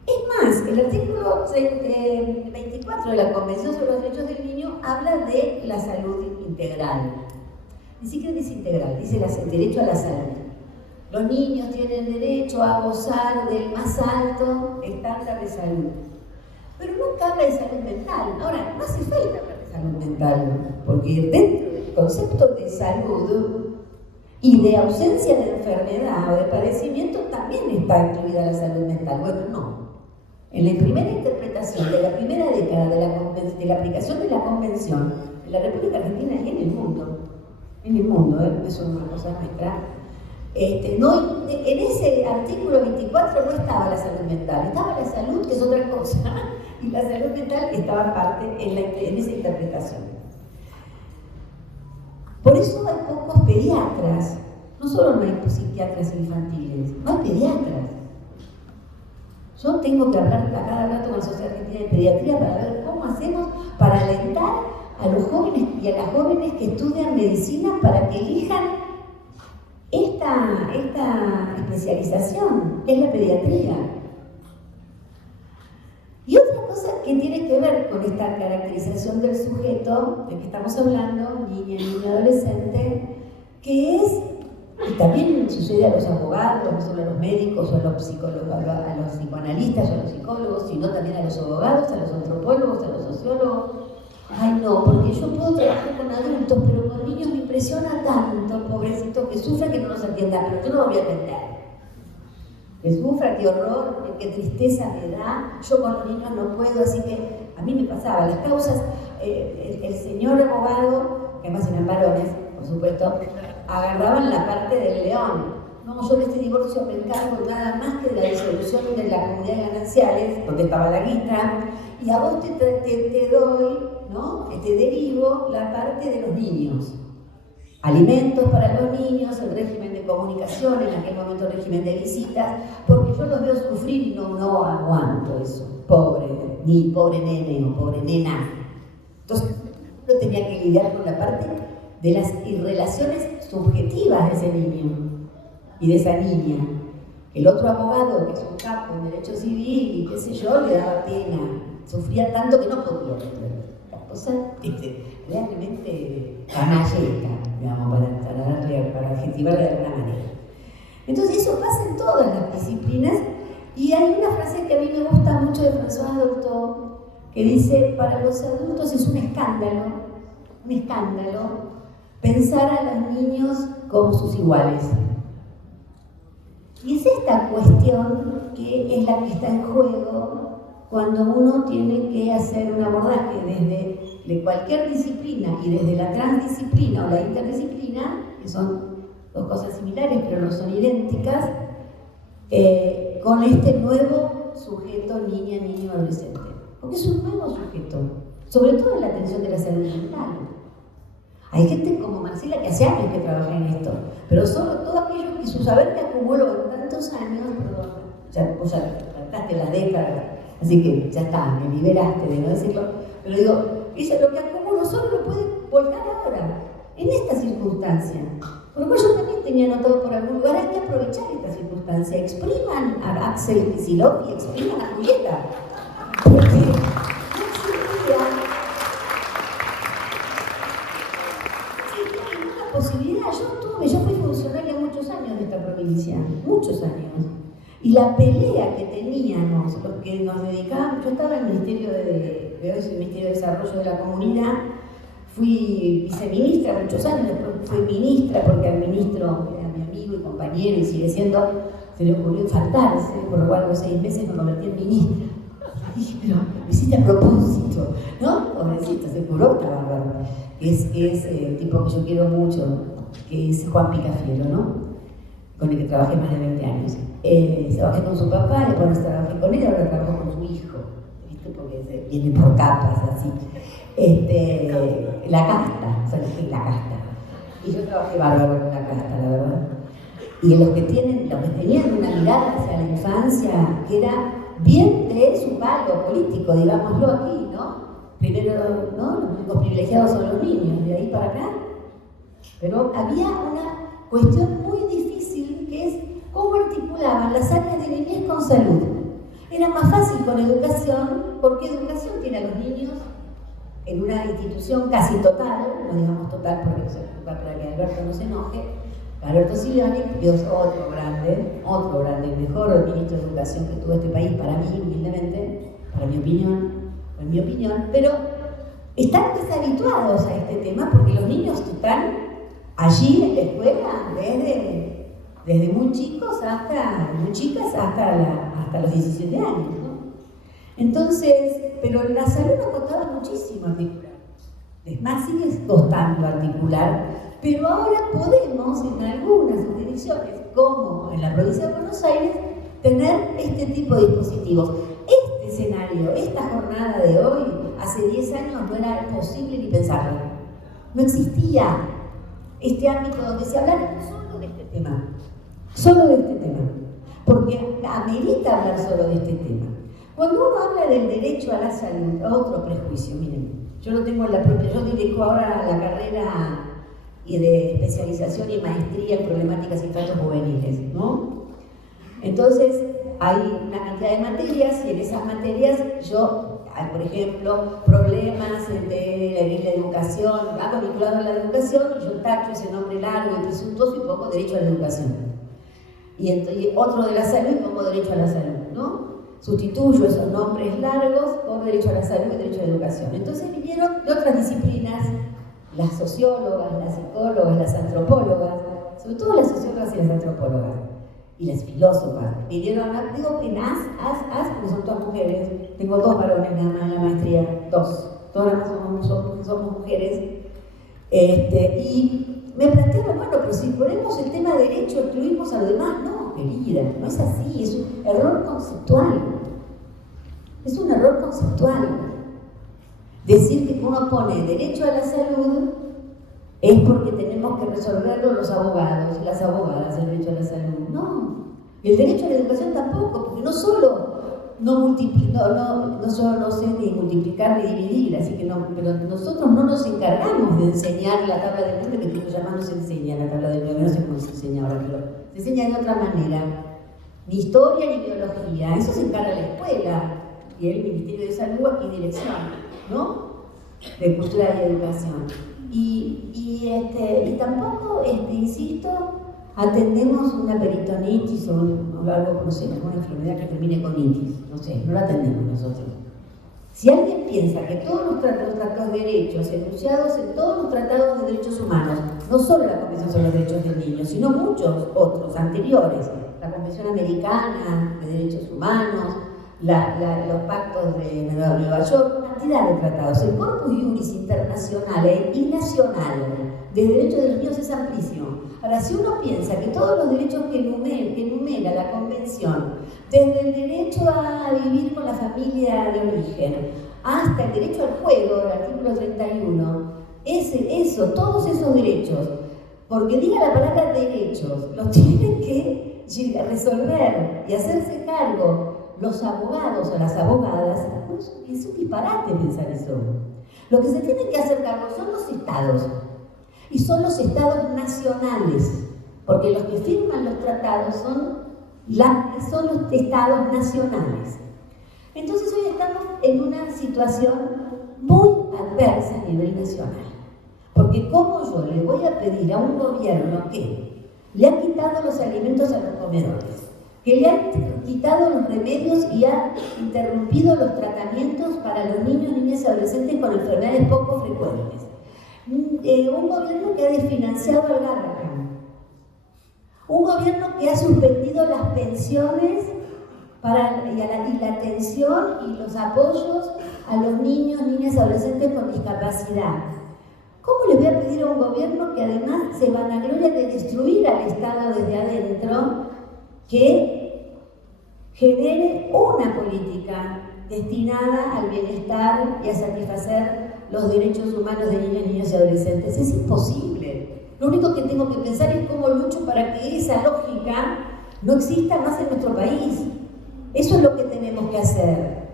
Es más, el artículo 24 de la Convención sobre los Derechos del Niño habla de la salud integral. Ni siquiera dice integral, dice el derecho a la salud. Los niños tienen derecho a gozar del más alto estándar de salud. Pero nunca habla de salud mental. Ahora, no hace falta hablar de salud mental, porque dentro del concepto de salud y de ausencia de enfermedad o de padecimiento también está incluida la salud mental. Bueno, no. En la primera interpretación de la primera década de la aplicación de la Convención en la República Argentina y en el mundo, eso es una cosa nuestra, en ese artículo 24 no estaba la salud mental, estaba la salud, que es otra cosa, y la salud mental estaba parte en esa interpretación. Por eso hay pocos pediatras, no solo no hay psiquiatras infantiles, no hay pediatras. Yo tengo que hablar a cada rato con la Sociedad Argentina de Pediatría para ver cómo hacemos para alentar a los jóvenes y a las jóvenes que estudian medicina para que elijan esta especialización, que es la pediatría. Y otra cosa que tiene que ver con esta caracterización del sujeto de que estamos hablando, niña, niño, adolescente, que es, y también sucede a los abogados, no solo a los médicos o a los psicólogos, a los psicoanalistas o a los psicólogos, sino también a los abogados, a los antropólogos, a los sociólogos. Ay no, porque yo puedo trabajar con adultos, pero con niños me impresiona tanto, pobrecitos, que sufren que no los atiendan, pero yo no lo voy a atender. Que sufra, qué horror, qué tristeza me da, yo con los niños no puedo, así que a mí me pasaba, las causas, el señor abogado, que además eran varones, por supuesto, agarraban la parte del león. No, yo de este divorcio me encargo nada más que de la disolución de la comunidad de gananciales, donde estaba la guita, y a vos te doy, ¿no? Te derivo la parte de los niños. Alimentos para los niños, el régimen de comunicación, en aquel momento el régimen de visitas, porque yo los veo sufrir y no aguanto eso. Pobre nene o pobre nena. Entonces, yo tenía que lidiar con la parte de las relaciones subjetivas de ese niño y de esa niña. El otro abogado, que es un capo en derecho civil y qué sé yo, le daba pena, sufría tanto que no podía resolver las cosas realmente canalleta, digamos, para adjetivarla de alguna manera. Entonces eso pasa en todas las disciplinas, y hay una frase que a mí me gusta mucho de François Dolto, que dice: para los adultos es un escándalo pensar a los niños como sus iguales. Y es esta cuestión que es la que está en juego cuando uno tiene que hacer un abordaje desde de cualquier disciplina y desde la transdisciplina o la interdisciplina, que son dos cosas similares pero no son idénticas, con este nuevo sujeto, niña, niño, adolescente. Porque es un nuevo sujeto, sobre todo en la atención de la salud mental. Hay gente como Marcela que hace años que trabaja en esto, pero sobre todo aquellos que su saber que acumuló en tantos años, vos ya trataste las décadas, así que ya está, me liberaste de no decirlo, pero digo, ella lo que acumuló solo lo puede volcar ahora, en esta circunstancia. Por lo cual yo también tenía anotado por algún lugar, hay que aprovechar esta circunstancia, expriman a Axel Kicillof y expriman a Julieta, porque no existía ninguna posibilidad. Yo fui funcionaria muchos años de esta provincia, muchos años, y la pelea que teníamos, los que nos dedicábamos, yo estaba en el Ministerio de Desarrollo de la Comunidad, fui viceministra muchos años, después fui ministra, porque al ministro era mi amigo y compañero y sigue siendo, se le ocurrió infartarse, por lo cual a los 6 meses me convertí en ministra. Y dije, pero lo hiciste a propósito, ¿no? Pobrecito, se curó, está bárbaro. Es el tipo que yo quiero mucho, que es Juan Picafiero, ¿no? Con el que trabajé más de 20 años. trabajé con su papá, después trabajé con él, ahora trabajo con su hijo, ¿viste? Porque viene por capas así. La casta, o sea, la casta. Y yo trabajé bárbaro con la casta, la verdad. Y los que tenían una mirada hacia la infancia que era bien de su palo político, digámoslo aquí, ¿no? Primero, ¿no? Los únicos privilegiados son los niños, de ahí para acá. Pero había una cuestión muy difícil que es cómo articulaban las áreas de niñez con salud. Era más fácil con educación, porque educación tiene a los niños en una institución casi total, no digamos total porque eso es para que Alberto no se enoje. Alberto Silvani, que es otro grande, el mejor ministro de Educación que tuvo este país, para mí, humildemente, en mi opinión, pero están deshabituados a este tema porque los niños están allí en la escuela desde muy chicos muy chicas hasta los 17 años, ¿no? Entonces, pero la salud nos costaba muchísimo articular. Es más, sigue costando articular, pero ahora podemos en algunas jurisdicciones, como en la provincia de Buenos Aires, tener este tipo de dispositivos. Este escenario, esta jornada de hoy, hace 10 años no era posible ni pensarlo. No existía este ámbito donde se hablara solo de este tema. Solo de este tema. Porque amerita hablar solo de este tema. Cuando uno habla del derecho a la salud, otro prejuicio, miren, yo lo tengo en la propia, yo dirijo ahora la carrera de especialización y maestría en problemáticas infantos juveniles, ¿no? Entonces, hay una cantidad de materias y en esas materias yo, por ejemplo, problemas de la educación, algo vinculado a la educación, yo tacho ese nombre largo y presuntuoso y pongo derecho a la educación. Y otro de la salud y pongo derecho a la salud, ¿no? Sustituyo esos nombres largos por derecho a la salud y derecho a la educación. Entonces vinieron de otras disciplinas, las sociólogas, las psicólogas, las antropólogas, sobre todo las sociólogas y las antropólogas, y las filósofas. Vinieron, digo en porque son todas mujeres, tengo 2 varones nada más en la maestría, 2, todas somos mujeres, y me plantearon, bueno, pero si ponemos el tema derecho, excluimos a lo demás. No, querida, no es así, es un error conceptual. Es un error conceptual. Decir que uno pone derecho a la salud es porque tenemos que resolverlo los abogados y las abogadas, el derecho a la salud. No. El derecho a la educación tampoco, porque no solo no sé ni multiplicar ni dividir, así que no, pero nosotros no nos encargamos de enseñar la tabla del 9, que tú llamas no se enseña la tabla del 9, no sé cómo se enseña ahora, pero se enseña de otra manera. Ni historia ni biología, eso se encarga la escuela y el Ministerio de Salud y Dirección, ¿no? De Cultura y Educación. Y tampoco, insisto, atendemos una peritonitis o algo, no sé, alguna enfermedad que termine con itis, no sé, no la atendemos nosotros. Si alguien piensa que todos los tratados de derechos enunciados en todos los tratados de derechos humanos, no solo la Convención sobre los Derechos del Niño, sino muchos otros anteriores, la Convención Americana de Derechos Humanos, los pactos de Nueva York, una cantidad de tratados. El corpus iuris internacional y nacional de derechos de los niños es amplísimo. Ahora, si uno piensa que todos los derechos que enumera la Convención, desde el derecho a vivir con la familia de origen, hasta el derecho al juego, el artículo 31, todos esos derechos, porque diga la palabra derechos, los tienen que resolver y hacerse cargo los abogados o las abogadas. Es un disparate pensar eso. Lo que se tienen que hacer cargo son los estados, y son los estados nacionales, porque los que firman los tratados son los estados nacionales. Entonces hoy estamos en una situación muy adversa a nivel nacional, porque ¿cómo yo le voy a pedir a un gobierno que le ha quitado los alimentos a los comedores, que le ha quitado los remedios y ha interrumpido los tratamientos para los niños, niñas y adolescentes con enfermedades poco frecuentes? Un gobierno que ha desfinanciado al Garrahan, un gobierno que ha suspendido las pensiones y la atención y los apoyos a los niños, niñas y adolescentes con discapacidad. ¿Cómo le voy a pedir a un gobierno que además se vanagloria de destruir al Estado desde adentro, que genere una política destinada al bienestar y a satisfacer los derechos humanos de niñas, niños y adolescentes. Es imposible. Lo único que tengo que pensar es cómo lucho para que esa lógica no exista más en nuestro país. Eso es lo que tenemos que hacer.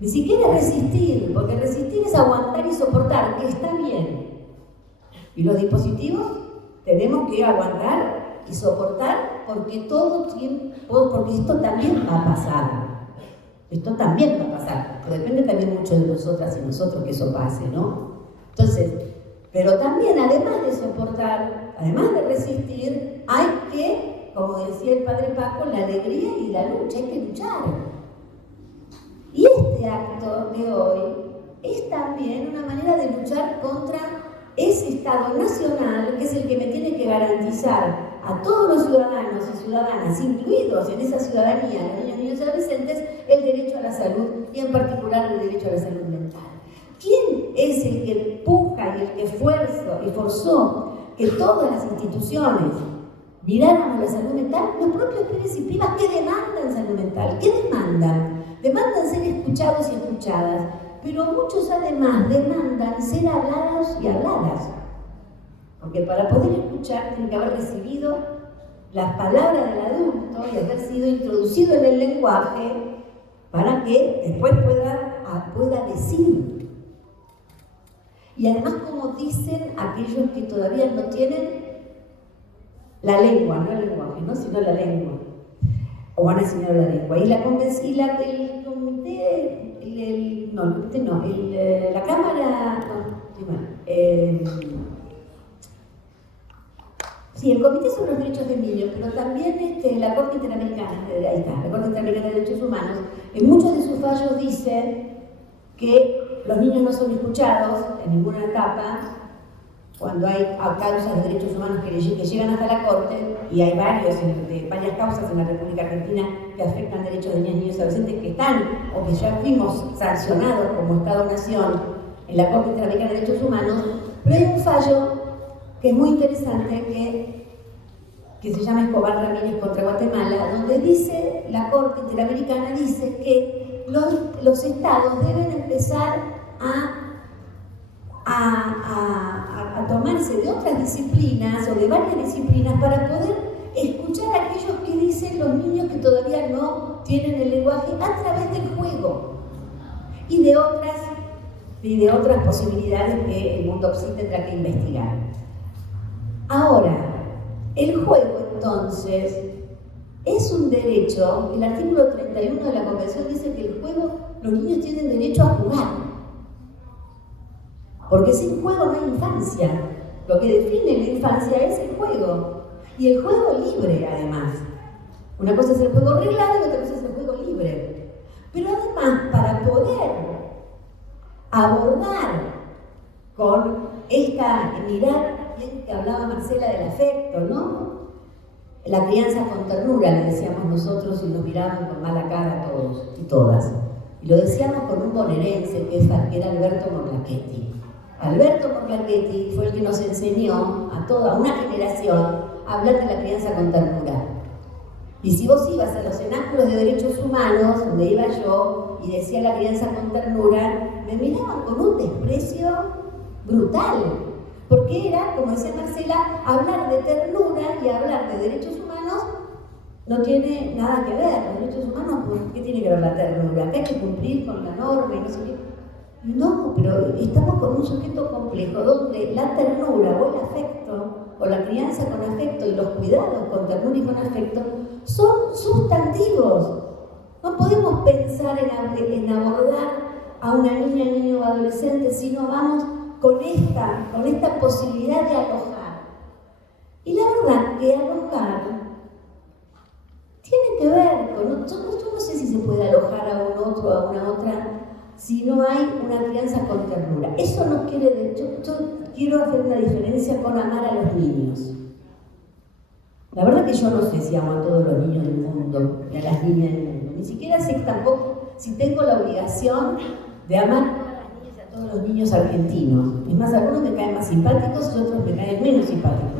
Ni siquiera resistir, porque resistir es aguantar y soportar, que está bien. Y los dispositivos tenemos que aguantar y soportar porque porque esto también va a pasar. Esto también va a pasar, pero depende también mucho de nosotras y nosotros que eso pase, ¿no? Entonces, pero también, además de soportar, además de resistir, hay que, como decía el padre Paco, la alegría y la lucha, hay que luchar. Y este acto de hoy es también una manera de luchar contra ese Estado nacional que es el que me tiene que garantizar a todos los ciudadanos y ciudadanas, incluidos en esa ciudadanía, los niños, niños y adolescentes, el derecho a la salud y en particular el derecho a la salud mental. ¿Quién es el que empuja y el que forzó que todas las instituciones miráramos la salud mental? Los propios pibes y pibas que demandan salud mental. ¿Qué demandan? Demandan ser escuchados y escuchadas, pero muchos además demandan ser hablados y habladas. Porque para poder escuchar tienen que haber recibido las palabras del adulto y haber sido introducido en el lenguaje para que después pueda decir. Y además, como dicen aquellos que todavía no tienen la lengua, no el lenguaje, ¿no? Sino la lengua, o van a enseñar la lengua. Y la Cámara, sí, el Comité sobre los Derechos del Niño, pero también la Corte Interamericana, la Corte Interamericana de Derechos Humanos, en muchos de sus fallos dice que los niños no son escuchados en ninguna etapa cuando hay causas de derechos humanos que llegan hasta la Corte, y hay varias causas en la República Argentina que afectan derechos de niñas, niños y adolescentes que están o que ya fuimos sancionados como Estado-Nación en la Corte Interamericana de Derechos Humanos, pero hay un fallo que es muy interesante que se llama Escobar Ramírez contra Guatemala, donde dice, la Corte Interamericana dice que los estados deben empezar a tomarse de otras disciplinas o de varias disciplinas para poder escuchar a aquellos que dicen los niños que todavía no tienen el lenguaje a través del juego y de otras posibilidades que el mundo sí tendrá que investigar. Ahora, el juego entonces es un derecho. El artículo 31 de la Convención dice que el juego, los niños tienen derecho a jugar. Porque sin juego no hay infancia. Lo que define la infancia es el juego. Y el juego libre, además. Una cosa es el juego reglado y otra cosa es el juego libre. Pero además, para poder abordar con esta mirada que hablaba Marcela del afecto, ¿no? La crianza con ternura, le decíamos nosotros, y nos miraban con mala cara todos y todas. Y lo decíamos con un bonaerense que era Alberto Morlachetti. Alberto Morlachetti fue el que nos enseñó a toda una generación a hablar de la crianza con ternura. Y si vos ibas a los cenáculos de derechos humanos, donde iba yo, y decía la crianza con ternura, me miraban con un desprecio brutal. Porque era, como decía Marcela, hablar de ternura y hablar de derechos humanos no tiene nada que ver. Los derechos humanos, ¿qué tiene que ver la ternura? Acá hay que cumplir con la norma y no sé qué. No, pero estamos con un sujeto complejo donde la ternura o el afecto, o la crianza con afecto y los cuidados con ternura y con afecto son sustantivos. No podemos pensar en abordar a una niña, niño o adolescente si no vamos con esta posibilidad de alojar. Y la verdad que alojar tiene que ver con... Yo no sé si se puede alojar a un otro, a una otra, si no hay una crianza con ternura. Eso no quiere decir... Yo quiero hacer una diferencia con amar a los niños. La verdad que yo no sé si amo a todos los niños del mundo, y a las niñas del mundo. Ni siquiera sé tampoco si tengo la obligación de amar a todos los niños argentinos. Es más, algunos me caen más simpáticos y otros me caen menos simpáticos.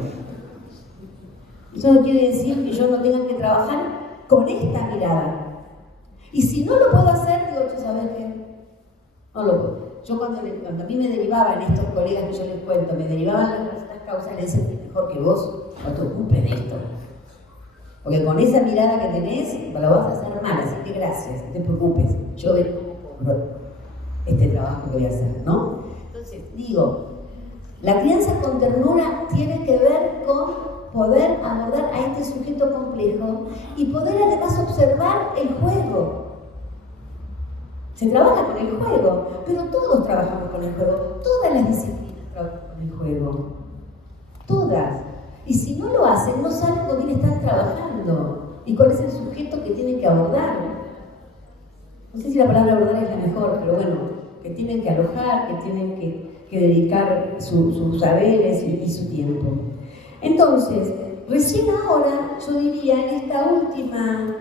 Eso no quiere decir que yo no tenga que trabajar con esta mirada. Y si no lo puedo hacer, digo, ¿tú sabes qué? No lo puedo. Yo cuando a mí me derivaban estos colegas que yo les cuento, me derivaban las causas, les decía, mejor que vos no te ocupes de esto. Porque con esa mirada que tenés, lo vas a hacer mal, así que gracias, no te preocupes. Yo vengo por este trabajo que voy a hacer, ¿no? Entonces, digo, la crianza con ternura tiene que ver con poder abordar a este sujeto complejo y poder además observar el juego. Se trabaja con el juego, pero todos trabajamos con el juego, todas las disciplinas trabajan con el juego, todas. Y si no lo hacen, no saben con quién están trabajando y cuál es el sujeto que tienen que abordar. No sé si la palabra abordar es la mejor, pero bueno, que tienen que alojar, que tienen que dedicar sus saberes y su tiempo. Entonces, recién ahora, yo diría, en esta última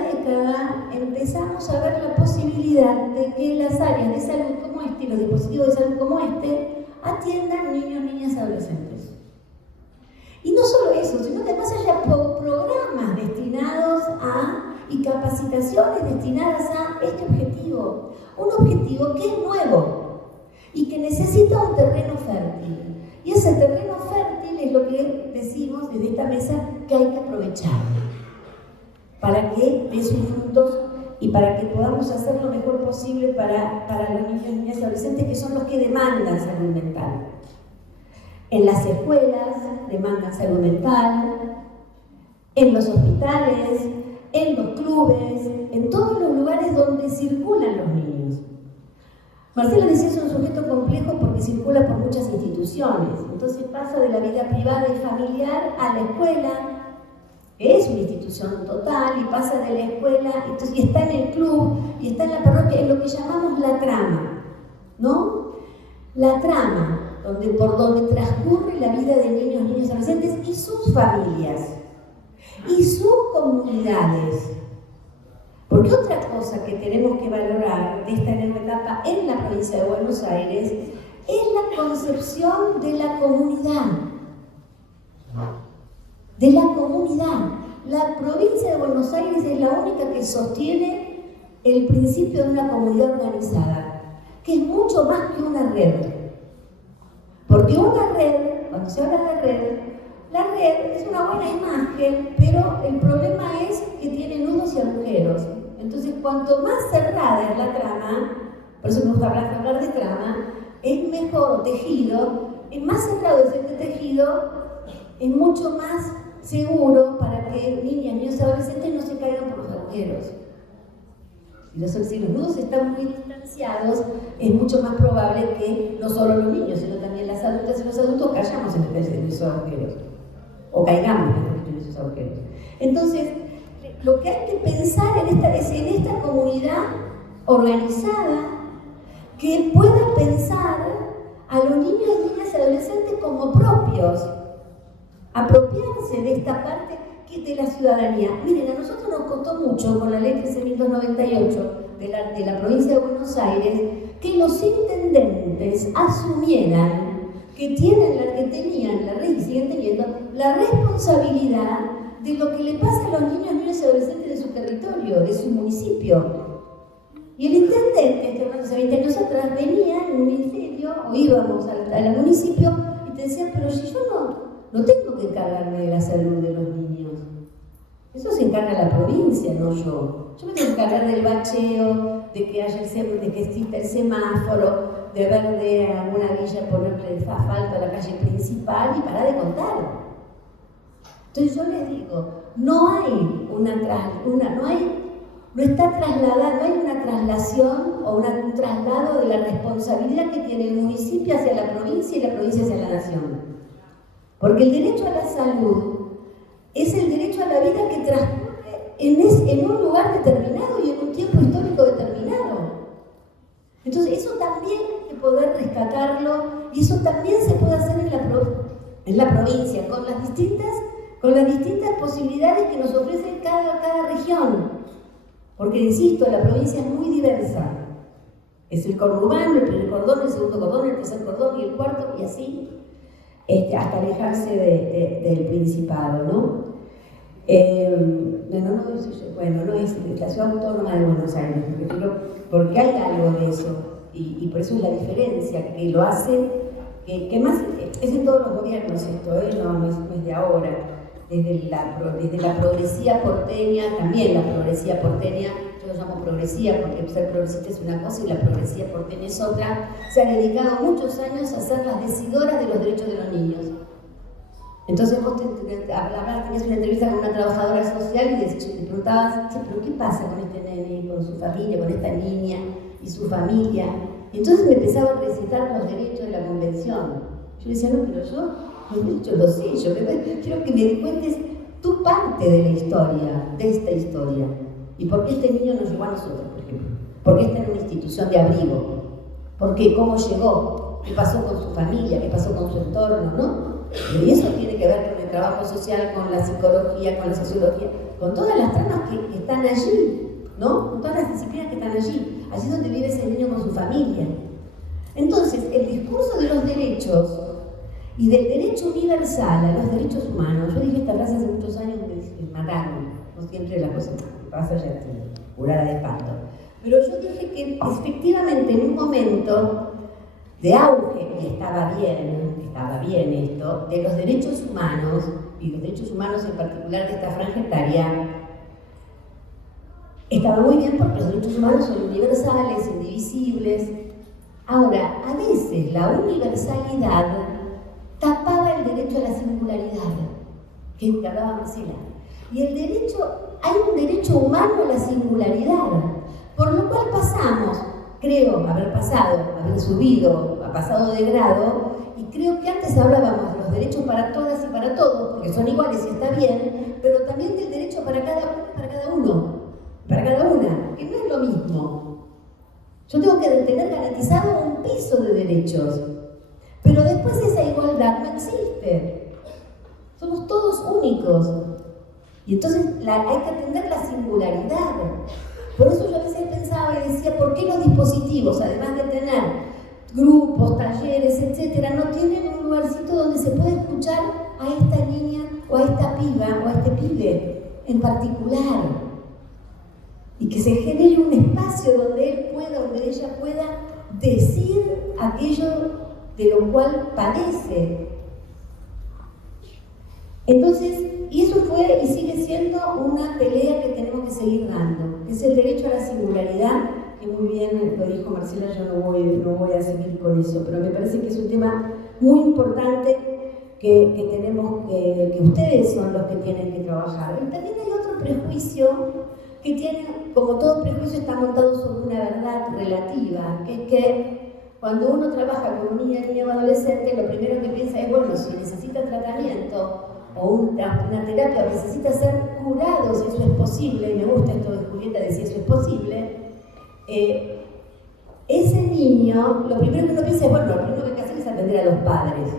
década empezamos a ver la posibilidad de que las áreas de salud como este, los dispositivos de salud como este, atiendan niños, niñas, adolescentes. Y no solo eso, sino que además haya programas destinados y capacitaciones destinadas a este objetivo. Un objetivo que es nuevo y que necesita un terreno fértil. Y ese terreno fértil es lo que decimos desde esta mesa que hay que aprovechar para que dé sus frutos y para que podamos hacer lo mejor posible para los niños, niñas y adolescentes que son los que demandan salud mental. En las escuelas demandan salud mental, en los hospitales, en los clubes, en todos los lugares donde circulan los niños. Marcela decía es un sujeto complejo porque circula por muchas instituciones, entonces pasa de la vida privada y familiar a la escuela, que es una institución total, y pasa de la escuela, entonces, y está en el club, y está en la parroquia, en lo que llamamos la trama, ¿no? La trama, por donde transcurre la vida de niños, niñas y adolescentes y sus familias, y sus comunidades. Porque otra cosa que tenemos que valorar de esta nueva etapa en la provincia de Buenos Aires es la concepción de la comunidad. De la comunidad. La provincia de Buenos Aires es la única que sostiene el principio de una comunidad organizada, que es mucho más que una red. Porque una red, cuando se habla de red, la red es una buena imagen, pero el problema es que tiene nudos y agujeros. Entonces, cuanto más cerrada es la trama, por eso me gusta hablar de trama, es mejor tejido, es más cerrado es este tejido, es mucho más seguro para que niñas, niños y adolescentes no se caigan por los agujeros. Si los nudos están muy distanciados, es mucho más probable que no solo los niños, sino también las adultas y los adultos cayamos en esos agujeros. O caigamos en esos agujeros. Entonces, lo que hay que pensar es en esta comunidad organizada que pueda pensar a los niños, niñas y adolescentes como propios, apropiarse de esta parte de la ciudadanía. Miren, a nosotros nos costó mucho con la ley 13.298 de la provincia de Buenos Aires que los intendentes asumieran que tenían la ley y siguen teniendo la responsabilidad de lo que le pasa a los niños, niñas y adolescentes de su territorio, de su municipio. Y el intendente, que hace 20 años atrás, venía en un ministerio, o íbamos al municipio, y te decían, pero si yo no tengo que encargarme de la salud de los niños. Eso se encarga la provincia, no yo. Yo me tengo que encargar del bacheo, de que exista el semáforo, de ver de alguna villa ponerle asfalto a la calle principal y parar de contar. Entonces yo les digo, no hay una traslación o un traslado de la responsabilidad que tiene el municipio hacia la provincia y la provincia hacia la nación. Porque el derecho a la salud es el derecho a la vida que transcurre en un lugar determinado y en un tiempo histórico determinado. Entonces eso también hay que poder rescatarlo y eso también se puede hacer en la provincia, con las distintas posibilidades que nos ofrece cada región. Porque, insisto, la provincia es muy diversa. Es el conurbano, el primer cordón, el segundo cordón, el tercer cordón y el cuarto, y así, hasta alejarse del Principado, ¿no? Bueno, no es la Ciudad Autónoma de Buenos Aires, porque hay algo de eso, y por eso es la diferencia, que lo hace, que más es en todos los gobiernos esto, no es de ahora, desde la progresía porteña, también la progresía porteña, yo lo llamo progresía porque ser progresista es una cosa y la progresía porteña es otra, se ha dedicado muchos años a ser las decidoras de los derechos de los niños. Entonces vos tenías una entrevista con una trabajadora social y te preguntabas, ¿pero qué pasa con este nene, con su familia, con esta niña y su familia? Y entonces me empezaba a recitar los derechos de la convención. Yo decía, no, pero yo los derechos los sé, yo quiero que me cuentes tu parte de la historia, de esta historia. ¿Y por qué este niño nos llegó a nosotros, por ejemplo? ¿Por qué está en una institución de abrigo? ¿Por qué? ¿Cómo llegó? ¿Qué pasó con su familia? ¿Qué pasó con su entorno? ¿No? Y eso tiene que ver con el trabajo social, con la psicología, con la sociología, con todas las tramas que están allí, ¿no? Con todas las disciplinas que están allí. Allí donde vive ese niño con su familia. Entonces, el discurso de los derechos y del derecho universal a los derechos humanos, yo dije esta frase hace muchos años, me mataron, no siempre la cosa pasa ya curada de espanto. Pero yo dije que efectivamente en un momento de auge, y estaba bien esto, de los derechos humanos, y los derechos humanos en particular de esta franja etaria, estaba muy bien porque los derechos humanos son universales, indivisibles. Ahora, a veces la universalidad tapaba el derecho a la singularidad, que hablaba Marcela. Y el derecho, hay un derecho humano a la singularidad, por lo cual pasamos, creo haber subido, ha pasado de grado, y creo que antes hablábamos de los derechos para todas y para todos, porque son iguales y está bien, pero también del derecho para cada una, que no es lo mismo. Yo tengo que tener garantizado un piso de derechos, pero después esa igualdad no existe. Somos todos únicos. Y entonces hay que atender la singularidad. Por eso yo a veces pensaba y decía, ¿por qué los dispositivos, además de tener grupos, talleres, etcétera, no tienen un lugarcito donde se puede escuchar a esta niña o a esta piba o a este pibe en particular? Y que se genere un espacio donde él pueda, donde ella pueda decir aquello de lo cual padece. Entonces, y eso fue y sigue siendo una pelea que tenemos que seguir dando, que es el derecho a la singularidad, que muy bien lo dijo Marcela, yo no voy a seguir con eso, pero me parece que es un tema muy importante que tenemos, que ustedes son los que tienen que trabajar. Y también hay otro prejuicio que tiene, como todo prejuicio, está montado sobre una verdad relativa, que es que cuando uno trabaja con un niño o adolescente, lo primero que piensa es, bueno, si necesita tratamiento o una terapia, necesita ser curado, si eso es posible, y me gusta esto de Julieta de si eso es posible, ese niño, lo primero que uno piensa es, bueno, lo primero que hay que hacer es atender a los padres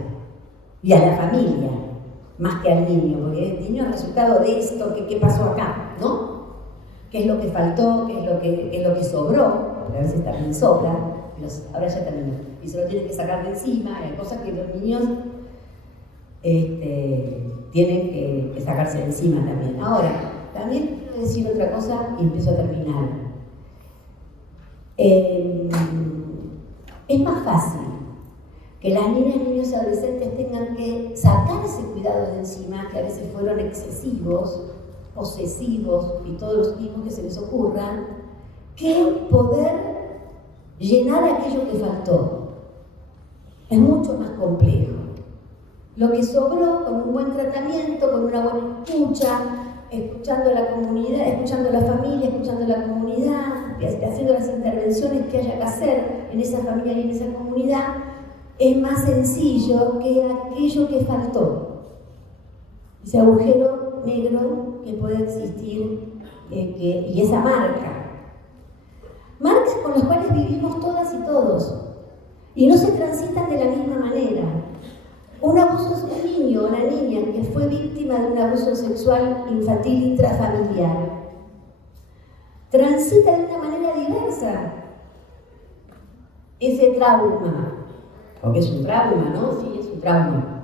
y a la familia, más que al niño, porque el niño es resultado de esto, ¿qué pasó acá? ¿No? ¿Qué es lo que faltó? ¿Qué es lo que sobró? Porque a veces también sobra, ahora ya terminó, y se lo tienen que sacar de encima, hay cosas que los niños tienen que sacarse de encima también. Ahora, también quiero decir otra cosa y empiezo a terminar. Es más fácil que las niñas, niños y adolescentes tengan que sacarse cuidados de encima, que a veces fueron excesivos, posesivos y todos los tipos que se les ocurran, que poder llenar aquello que faltó. Es mucho más complejo. Lo que sobró con un buen tratamiento, con una buena escucha, escuchando a la comunidad, escuchando a la familia, escuchando a la comunidad, haciendo las intervenciones que haya que hacer en esa familia y en esa comunidad, es más sencillo que aquello que faltó. Ese agujero negro que puede existir y esa marca. Marcas con las cuales vivimos todas y todos y no se transitan de la misma manera. Un abuso, un niño o una niña que fue víctima de un abuso sexual infantil intrafamiliar transita de una manera diversa ese trauma, porque es un trauma, ¿no? Sí, es un trauma.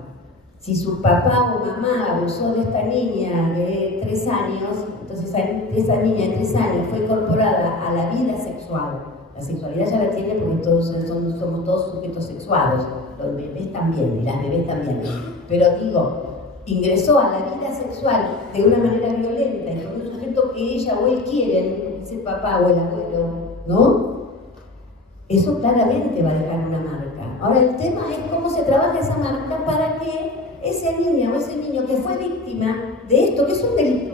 Si su papá o mamá abusó de esta niña de 3 años, entonces esa niña de 3 años fue incorporada a la vida sexual. La sexualidad ya la tiene porque somos todos sujetos sexuados, los bebés también y las bebés también. Pero digo, ingresó a la vida sexual de una manera violenta y con un sujeto que ella o él quieren, ese papá o el abuelo, ¿no? Eso claramente va a dejar una marca. Ahora el tema es cómo se trabaja esa marca para que esa niña o ese niño que fue víctima de esto, que es un delito,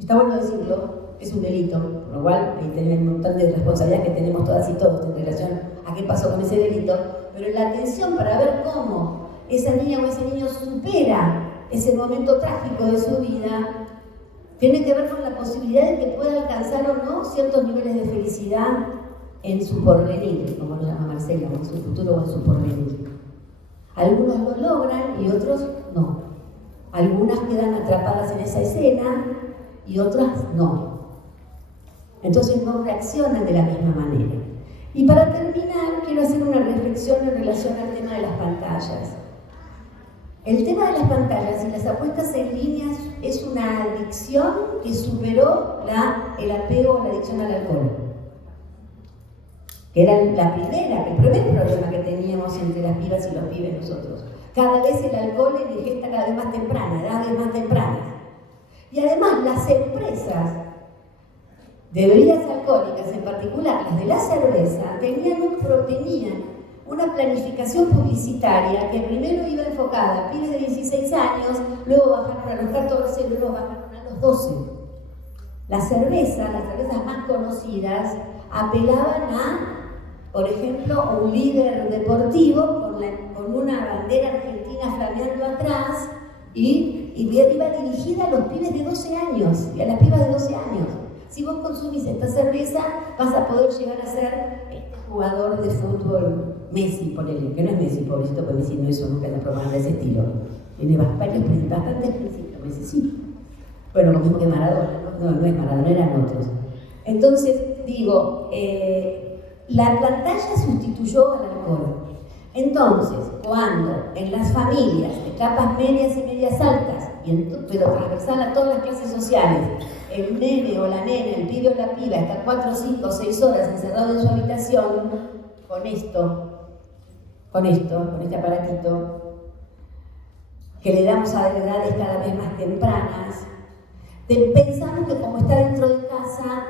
está bueno decirlo, es un delito, por lo cual ahí tenemos un montón de responsabilidades que tenemos todas y todos en relación a qué pasó con ese delito, pero la atención para ver cómo esa niña o ese niño supera ese momento trágico de su vida tiene que ver con la posibilidad de que pueda alcanzar o no ciertos niveles de felicidad en su porvenir, como lo llama Marcela, en su futuro o en su porvenir. Algunos lo logran y otros no. Algunas quedan atrapadas en esa escena y otras no. Entonces no reaccionan de la misma manera. Y para terminar, quiero hacer una reflexión en relación al tema de las pantallas. El tema de las pantallas y las apuestas en línea es una adicción que superó el apego o la adicción al alcohol. Que era el primer problema que teníamos entre las pibas y los pibes nosotros. Cada vez el alcohol en ingesta cada vez más temprana, edades más tempranas. Y además las empresas de bebidas alcohólicas, en particular las de la cerveza, tenían una planificación publicitaria que primero iba enfocada a pibes de 16 años, luego bajaron a los 14, luego bajaron a los 12. Las cervezas más conocidas, apelaban a, por ejemplo, un líder deportivo con una bandera argentina flameando atrás y iba dirigida a los pibes de 12 años y a las pibas de 12 años. Si vos consumís esta cerveza, vas a poder llegar a ser este jugador de fútbol Messi, ponele, que no es Messi, pobrecito, porque Messi no hizo nunca la propaganda de ese estilo. Tiene bastantes principios, Messi sí. Bueno, lo mismo que Maradona, no es Maradona, eran otros. Entonces, digo, la pantalla sustituyó al alcohol. Entonces, cuando en las familias de capas medias y medias altas, pero transversal a todas las clases sociales, el nene o la nena, el pibe o la piba está 4, 5, 6 horas encerrado en su habitación con este aparatito, que le damos a edades cada vez más tempranas, pensamos que como está dentro de casa,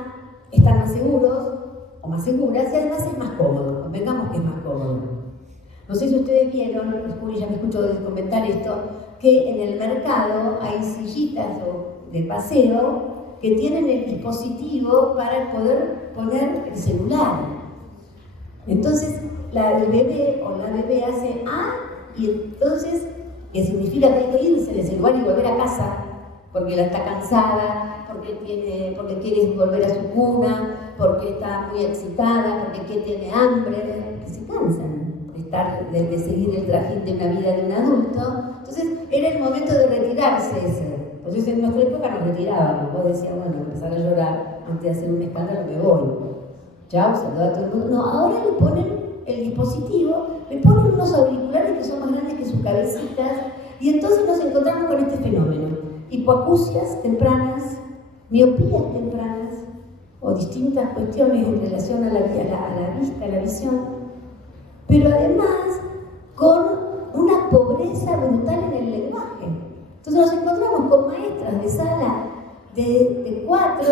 están más seguros o más seguras y además es más cómodo. Convengamos que es más cómodo. No sé si ustedes vieron, Juli ya me escuchó comentar esto, que en el mercado hay sillitas de paseo que tienen el dispositivo para poder poner el celular. Entonces, el bebé o la bebé hace y entonces, que significa que hay que irse de ese lugar y volver a casa, porque la está cansada, porque quiere volver a su cuna, porque está muy excitada, porque tiene hambre, que se cansan de seguir el trajín de una vida de un adulto. Entonces era el momento de retirarse ese. Entonces en nuestra época nos retirábamos. Vos decías, bueno, empezar a llorar antes de hacer un escándalo, me voy. Chao, saluda a todo el mundo. No, ahora le ponen el dispositivo, le ponen unos auriculares que son más grandes que sus cabecitas, y entonces nos encontramos con este fenómeno. Hipoacusias tempranas, miopías tempranas, o distintas cuestiones en relación a la vista, a la visión, pero además con una pobreza brutal en el lenguaje. Entonces nos encontramos con maestras de sala de 4,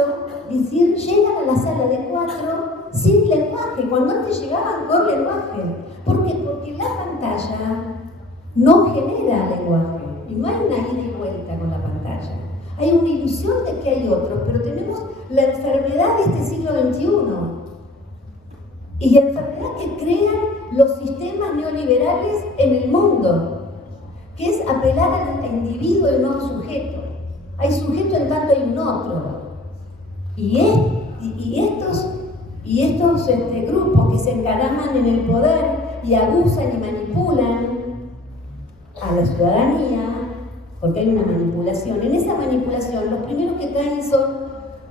decir, llegan a la sala de 4 sin lenguaje, cuando antes llegaban con lenguaje. ¿Por qué? Porque la pantalla no genera lenguaje, y no hay una ida y vuelta con la pantalla. Hay una ilusión de que hay otros, pero tenemos la enfermedad de este siglo XXI. Y la enfermedad que crean los sistemas neoliberales en el mundo, que es apelar al individuo y no al sujeto. Hay sujeto en tanto hay un otro. Y estos grupos que se encaraman en el poder y abusan y manipulan a la ciudadanía, porque hay una manipulación. En esa manipulación, los primeros que caen son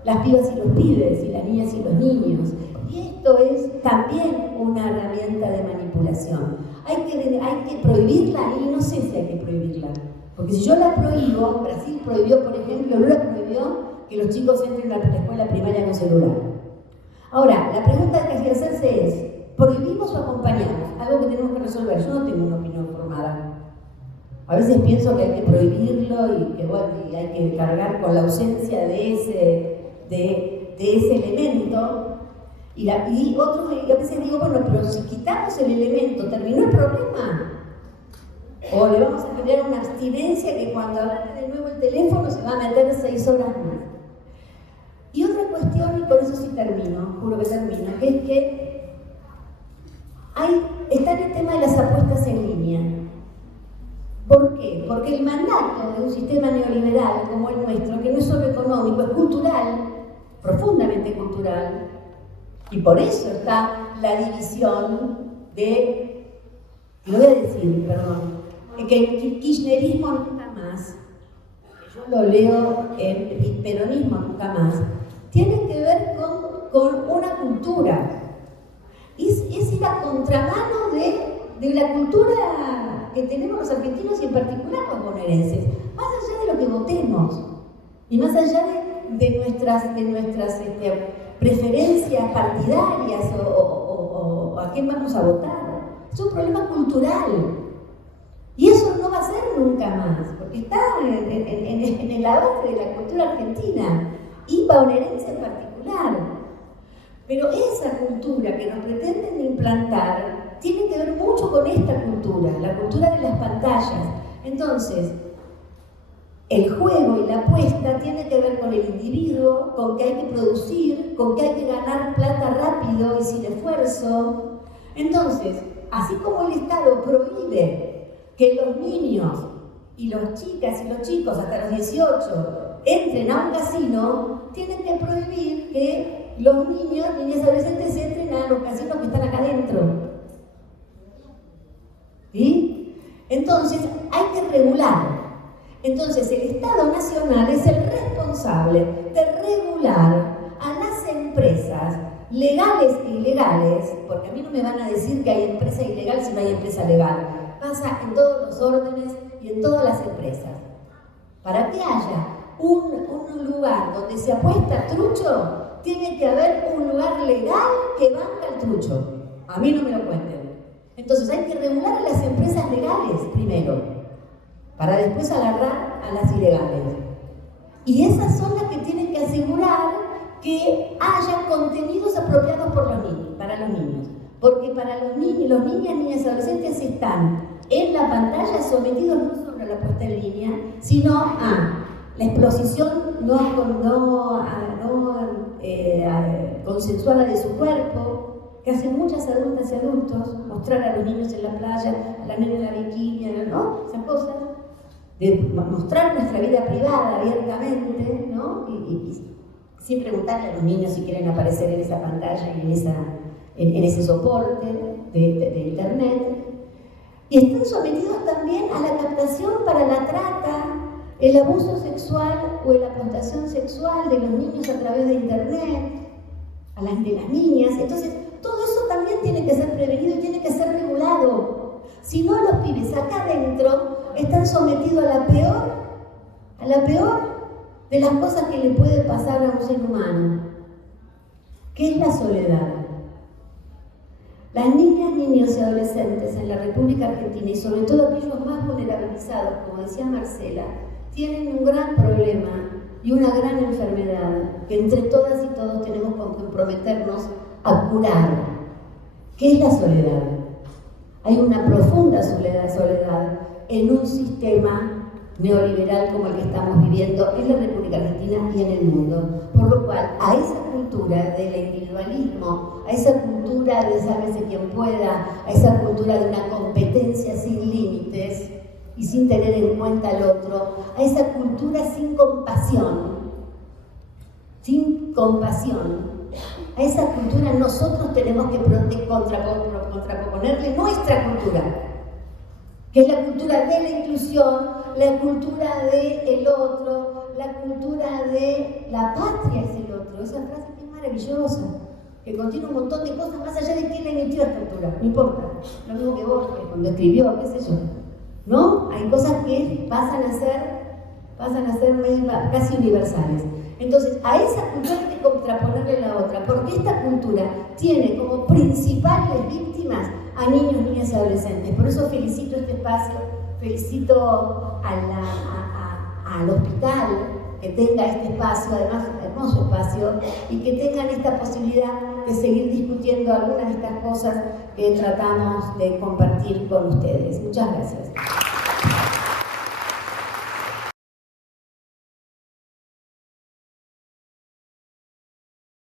las pibas y los pibes, y las niñas y los niños. Y esto es también una herramienta de manipulación. Hay que prohibirla, y no sé si hay que prohibirla. Porque si yo la prohíbo, Brasil prohibió, por ejemplo, Lula prohibió que los chicos entren a la escuela primaria con celular. Ahora, la pregunta que hay que hacerse es, ¿prohibimos o acompañamos? Algo que tenemos que resolver. Yo no tengo una opinión formada. A veces pienso que hay que prohibirlo y que bueno, y hay que cargar con la ausencia de ese elemento. Y a veces digo, bueno, pero si quitamos el elemento, ¿terminó el problema? O le vamos a generar una abstinencia que cuando agarre de nuevo el teléfono se va a meter 6 horas más. Y otra cuestión, y con eso sí termino, juro que termino, que es que está el tema de las apuestas en línea. ¿Por qué? Porque el mandato de un sistema neoliberal como el nuestro, que no es solo económico, es cultural, profundamente cultural, y por eso está la división lo voy a decir, perdón, que el kirchnerismo nunca más, yo lo leo en el peronismo nunca más, tiene que ver con una cultura. Es la contramano de la cultura que tenemos los argentinos y en particular los bonaerenses, más allá de lo que votemos y más allá de nuestras preferencias partidarias o a quién vamos a votar. Es un problema cultural. Y eso no va a ser nunca más, porque está en la base de la cultura argentina y bonaerense en particular. Pero esa cultura que nos pretenden implantar tiene que ver mucho con esta cultura, la cultura de las pantallas. Entonces, el juego y la apuesta tiene que ver con el individuo, con que hay que producir, con que hay que ganar plata rápido y sin esfuerzo. Entonces, así como el Estado prohíbe que los niños y las chicas y los chicos hasta los 18 entren a un casino, tienen que prohibir que los niños, niñas y adolescentes entren a los casinos que están acá adentro. ¿Sí? Entonces, hay que regular. Entonces, el Estado Nacional es el responsable de regular a las empresas legales e ilegales, porque a mí no me van a decir que hay empresa ilegal si no hay empresa legal. Pasa en todos los órdenes y en todas las empresas. Para que haya un lugar donde se apuesta trucho, tiene que haber un lugar legal que banca el trucho. A mí no me lo cuenten. Entonces hay que regular a las empresas legales primero, para después agarrar a las ilegales. Y esas son las que tienen que asegurar que haya contenidos apropiados para los niños. Porque para los niños, niñas y adolescentes están en la pantalla sometidos no solo a la puesta en línea, sino a la exposición no consensuada de su cuerpo, que hacen muchas adultas y adultos, mostrar a los niños en la playa, a la nena en la bikini, ¿no? Esas cosas, de mostrar nuestra vida privada abiertamente, ¿no? Y sin preguntarle a los niños si quieren aparecer en esa pantalla y en ese soporte de internet. Y están sometidos también a la captación para la trata, el abuso sexual o la explotación sexual de los niños a través de internet, de las niñas. Entonces, todo eso también tiene que ser prevenido y tiene que ser regulado. Si no, los pibes acá adentro están sometidos a la peor de las cosas que le puede pasar a un ser humano, que es la soledad. Las niñas, niños y adolescentes en la República Argentina, y sobre todo aquellos más vulnerabilizados, como decía Marcela, tienen un gran problema y una gran enfermedad que entre todas y todos tenemos que comprometernos a curar, que es la soledad. Hay una profunda soledad en un sistema neoliberal como el que estamos viviendo en la República Argentina y en el mundo. Por lo cual, a esa cultura del individualismo, a esa cultura de sálvese quien pueda, a esa cultura de una competencia sin límites y sin tener en cuenta al otro, a esa cultura sin compasión, a esa cultura nosotros tenemos que contraponerle nuestra cultura, que es la cultura de la inclusión, la cultura del otro, la cultura de la patria es el otro. Esa frase que es maravillosa, que contiene un montón de cosas más allá de quién la emitió esta cultura, no importa. Lo mismo que Borges cuando escribió, qué sé yo. ¿no? Hay cosas que pasan a ser casi universales. Entonces, a esa cultura hay que contraponerle la otra, porque esta cultura tiene como principales víctimas a niños, niñas y adolescentes. Por eso felicito este espacio, felicito al hospital que tenga este espacio, además hermoso espacio, y que tengan esta posibilidad de seguir discutiendo algunas de estas cosas que tratamos de compartir con ustedes. Muchas gracias.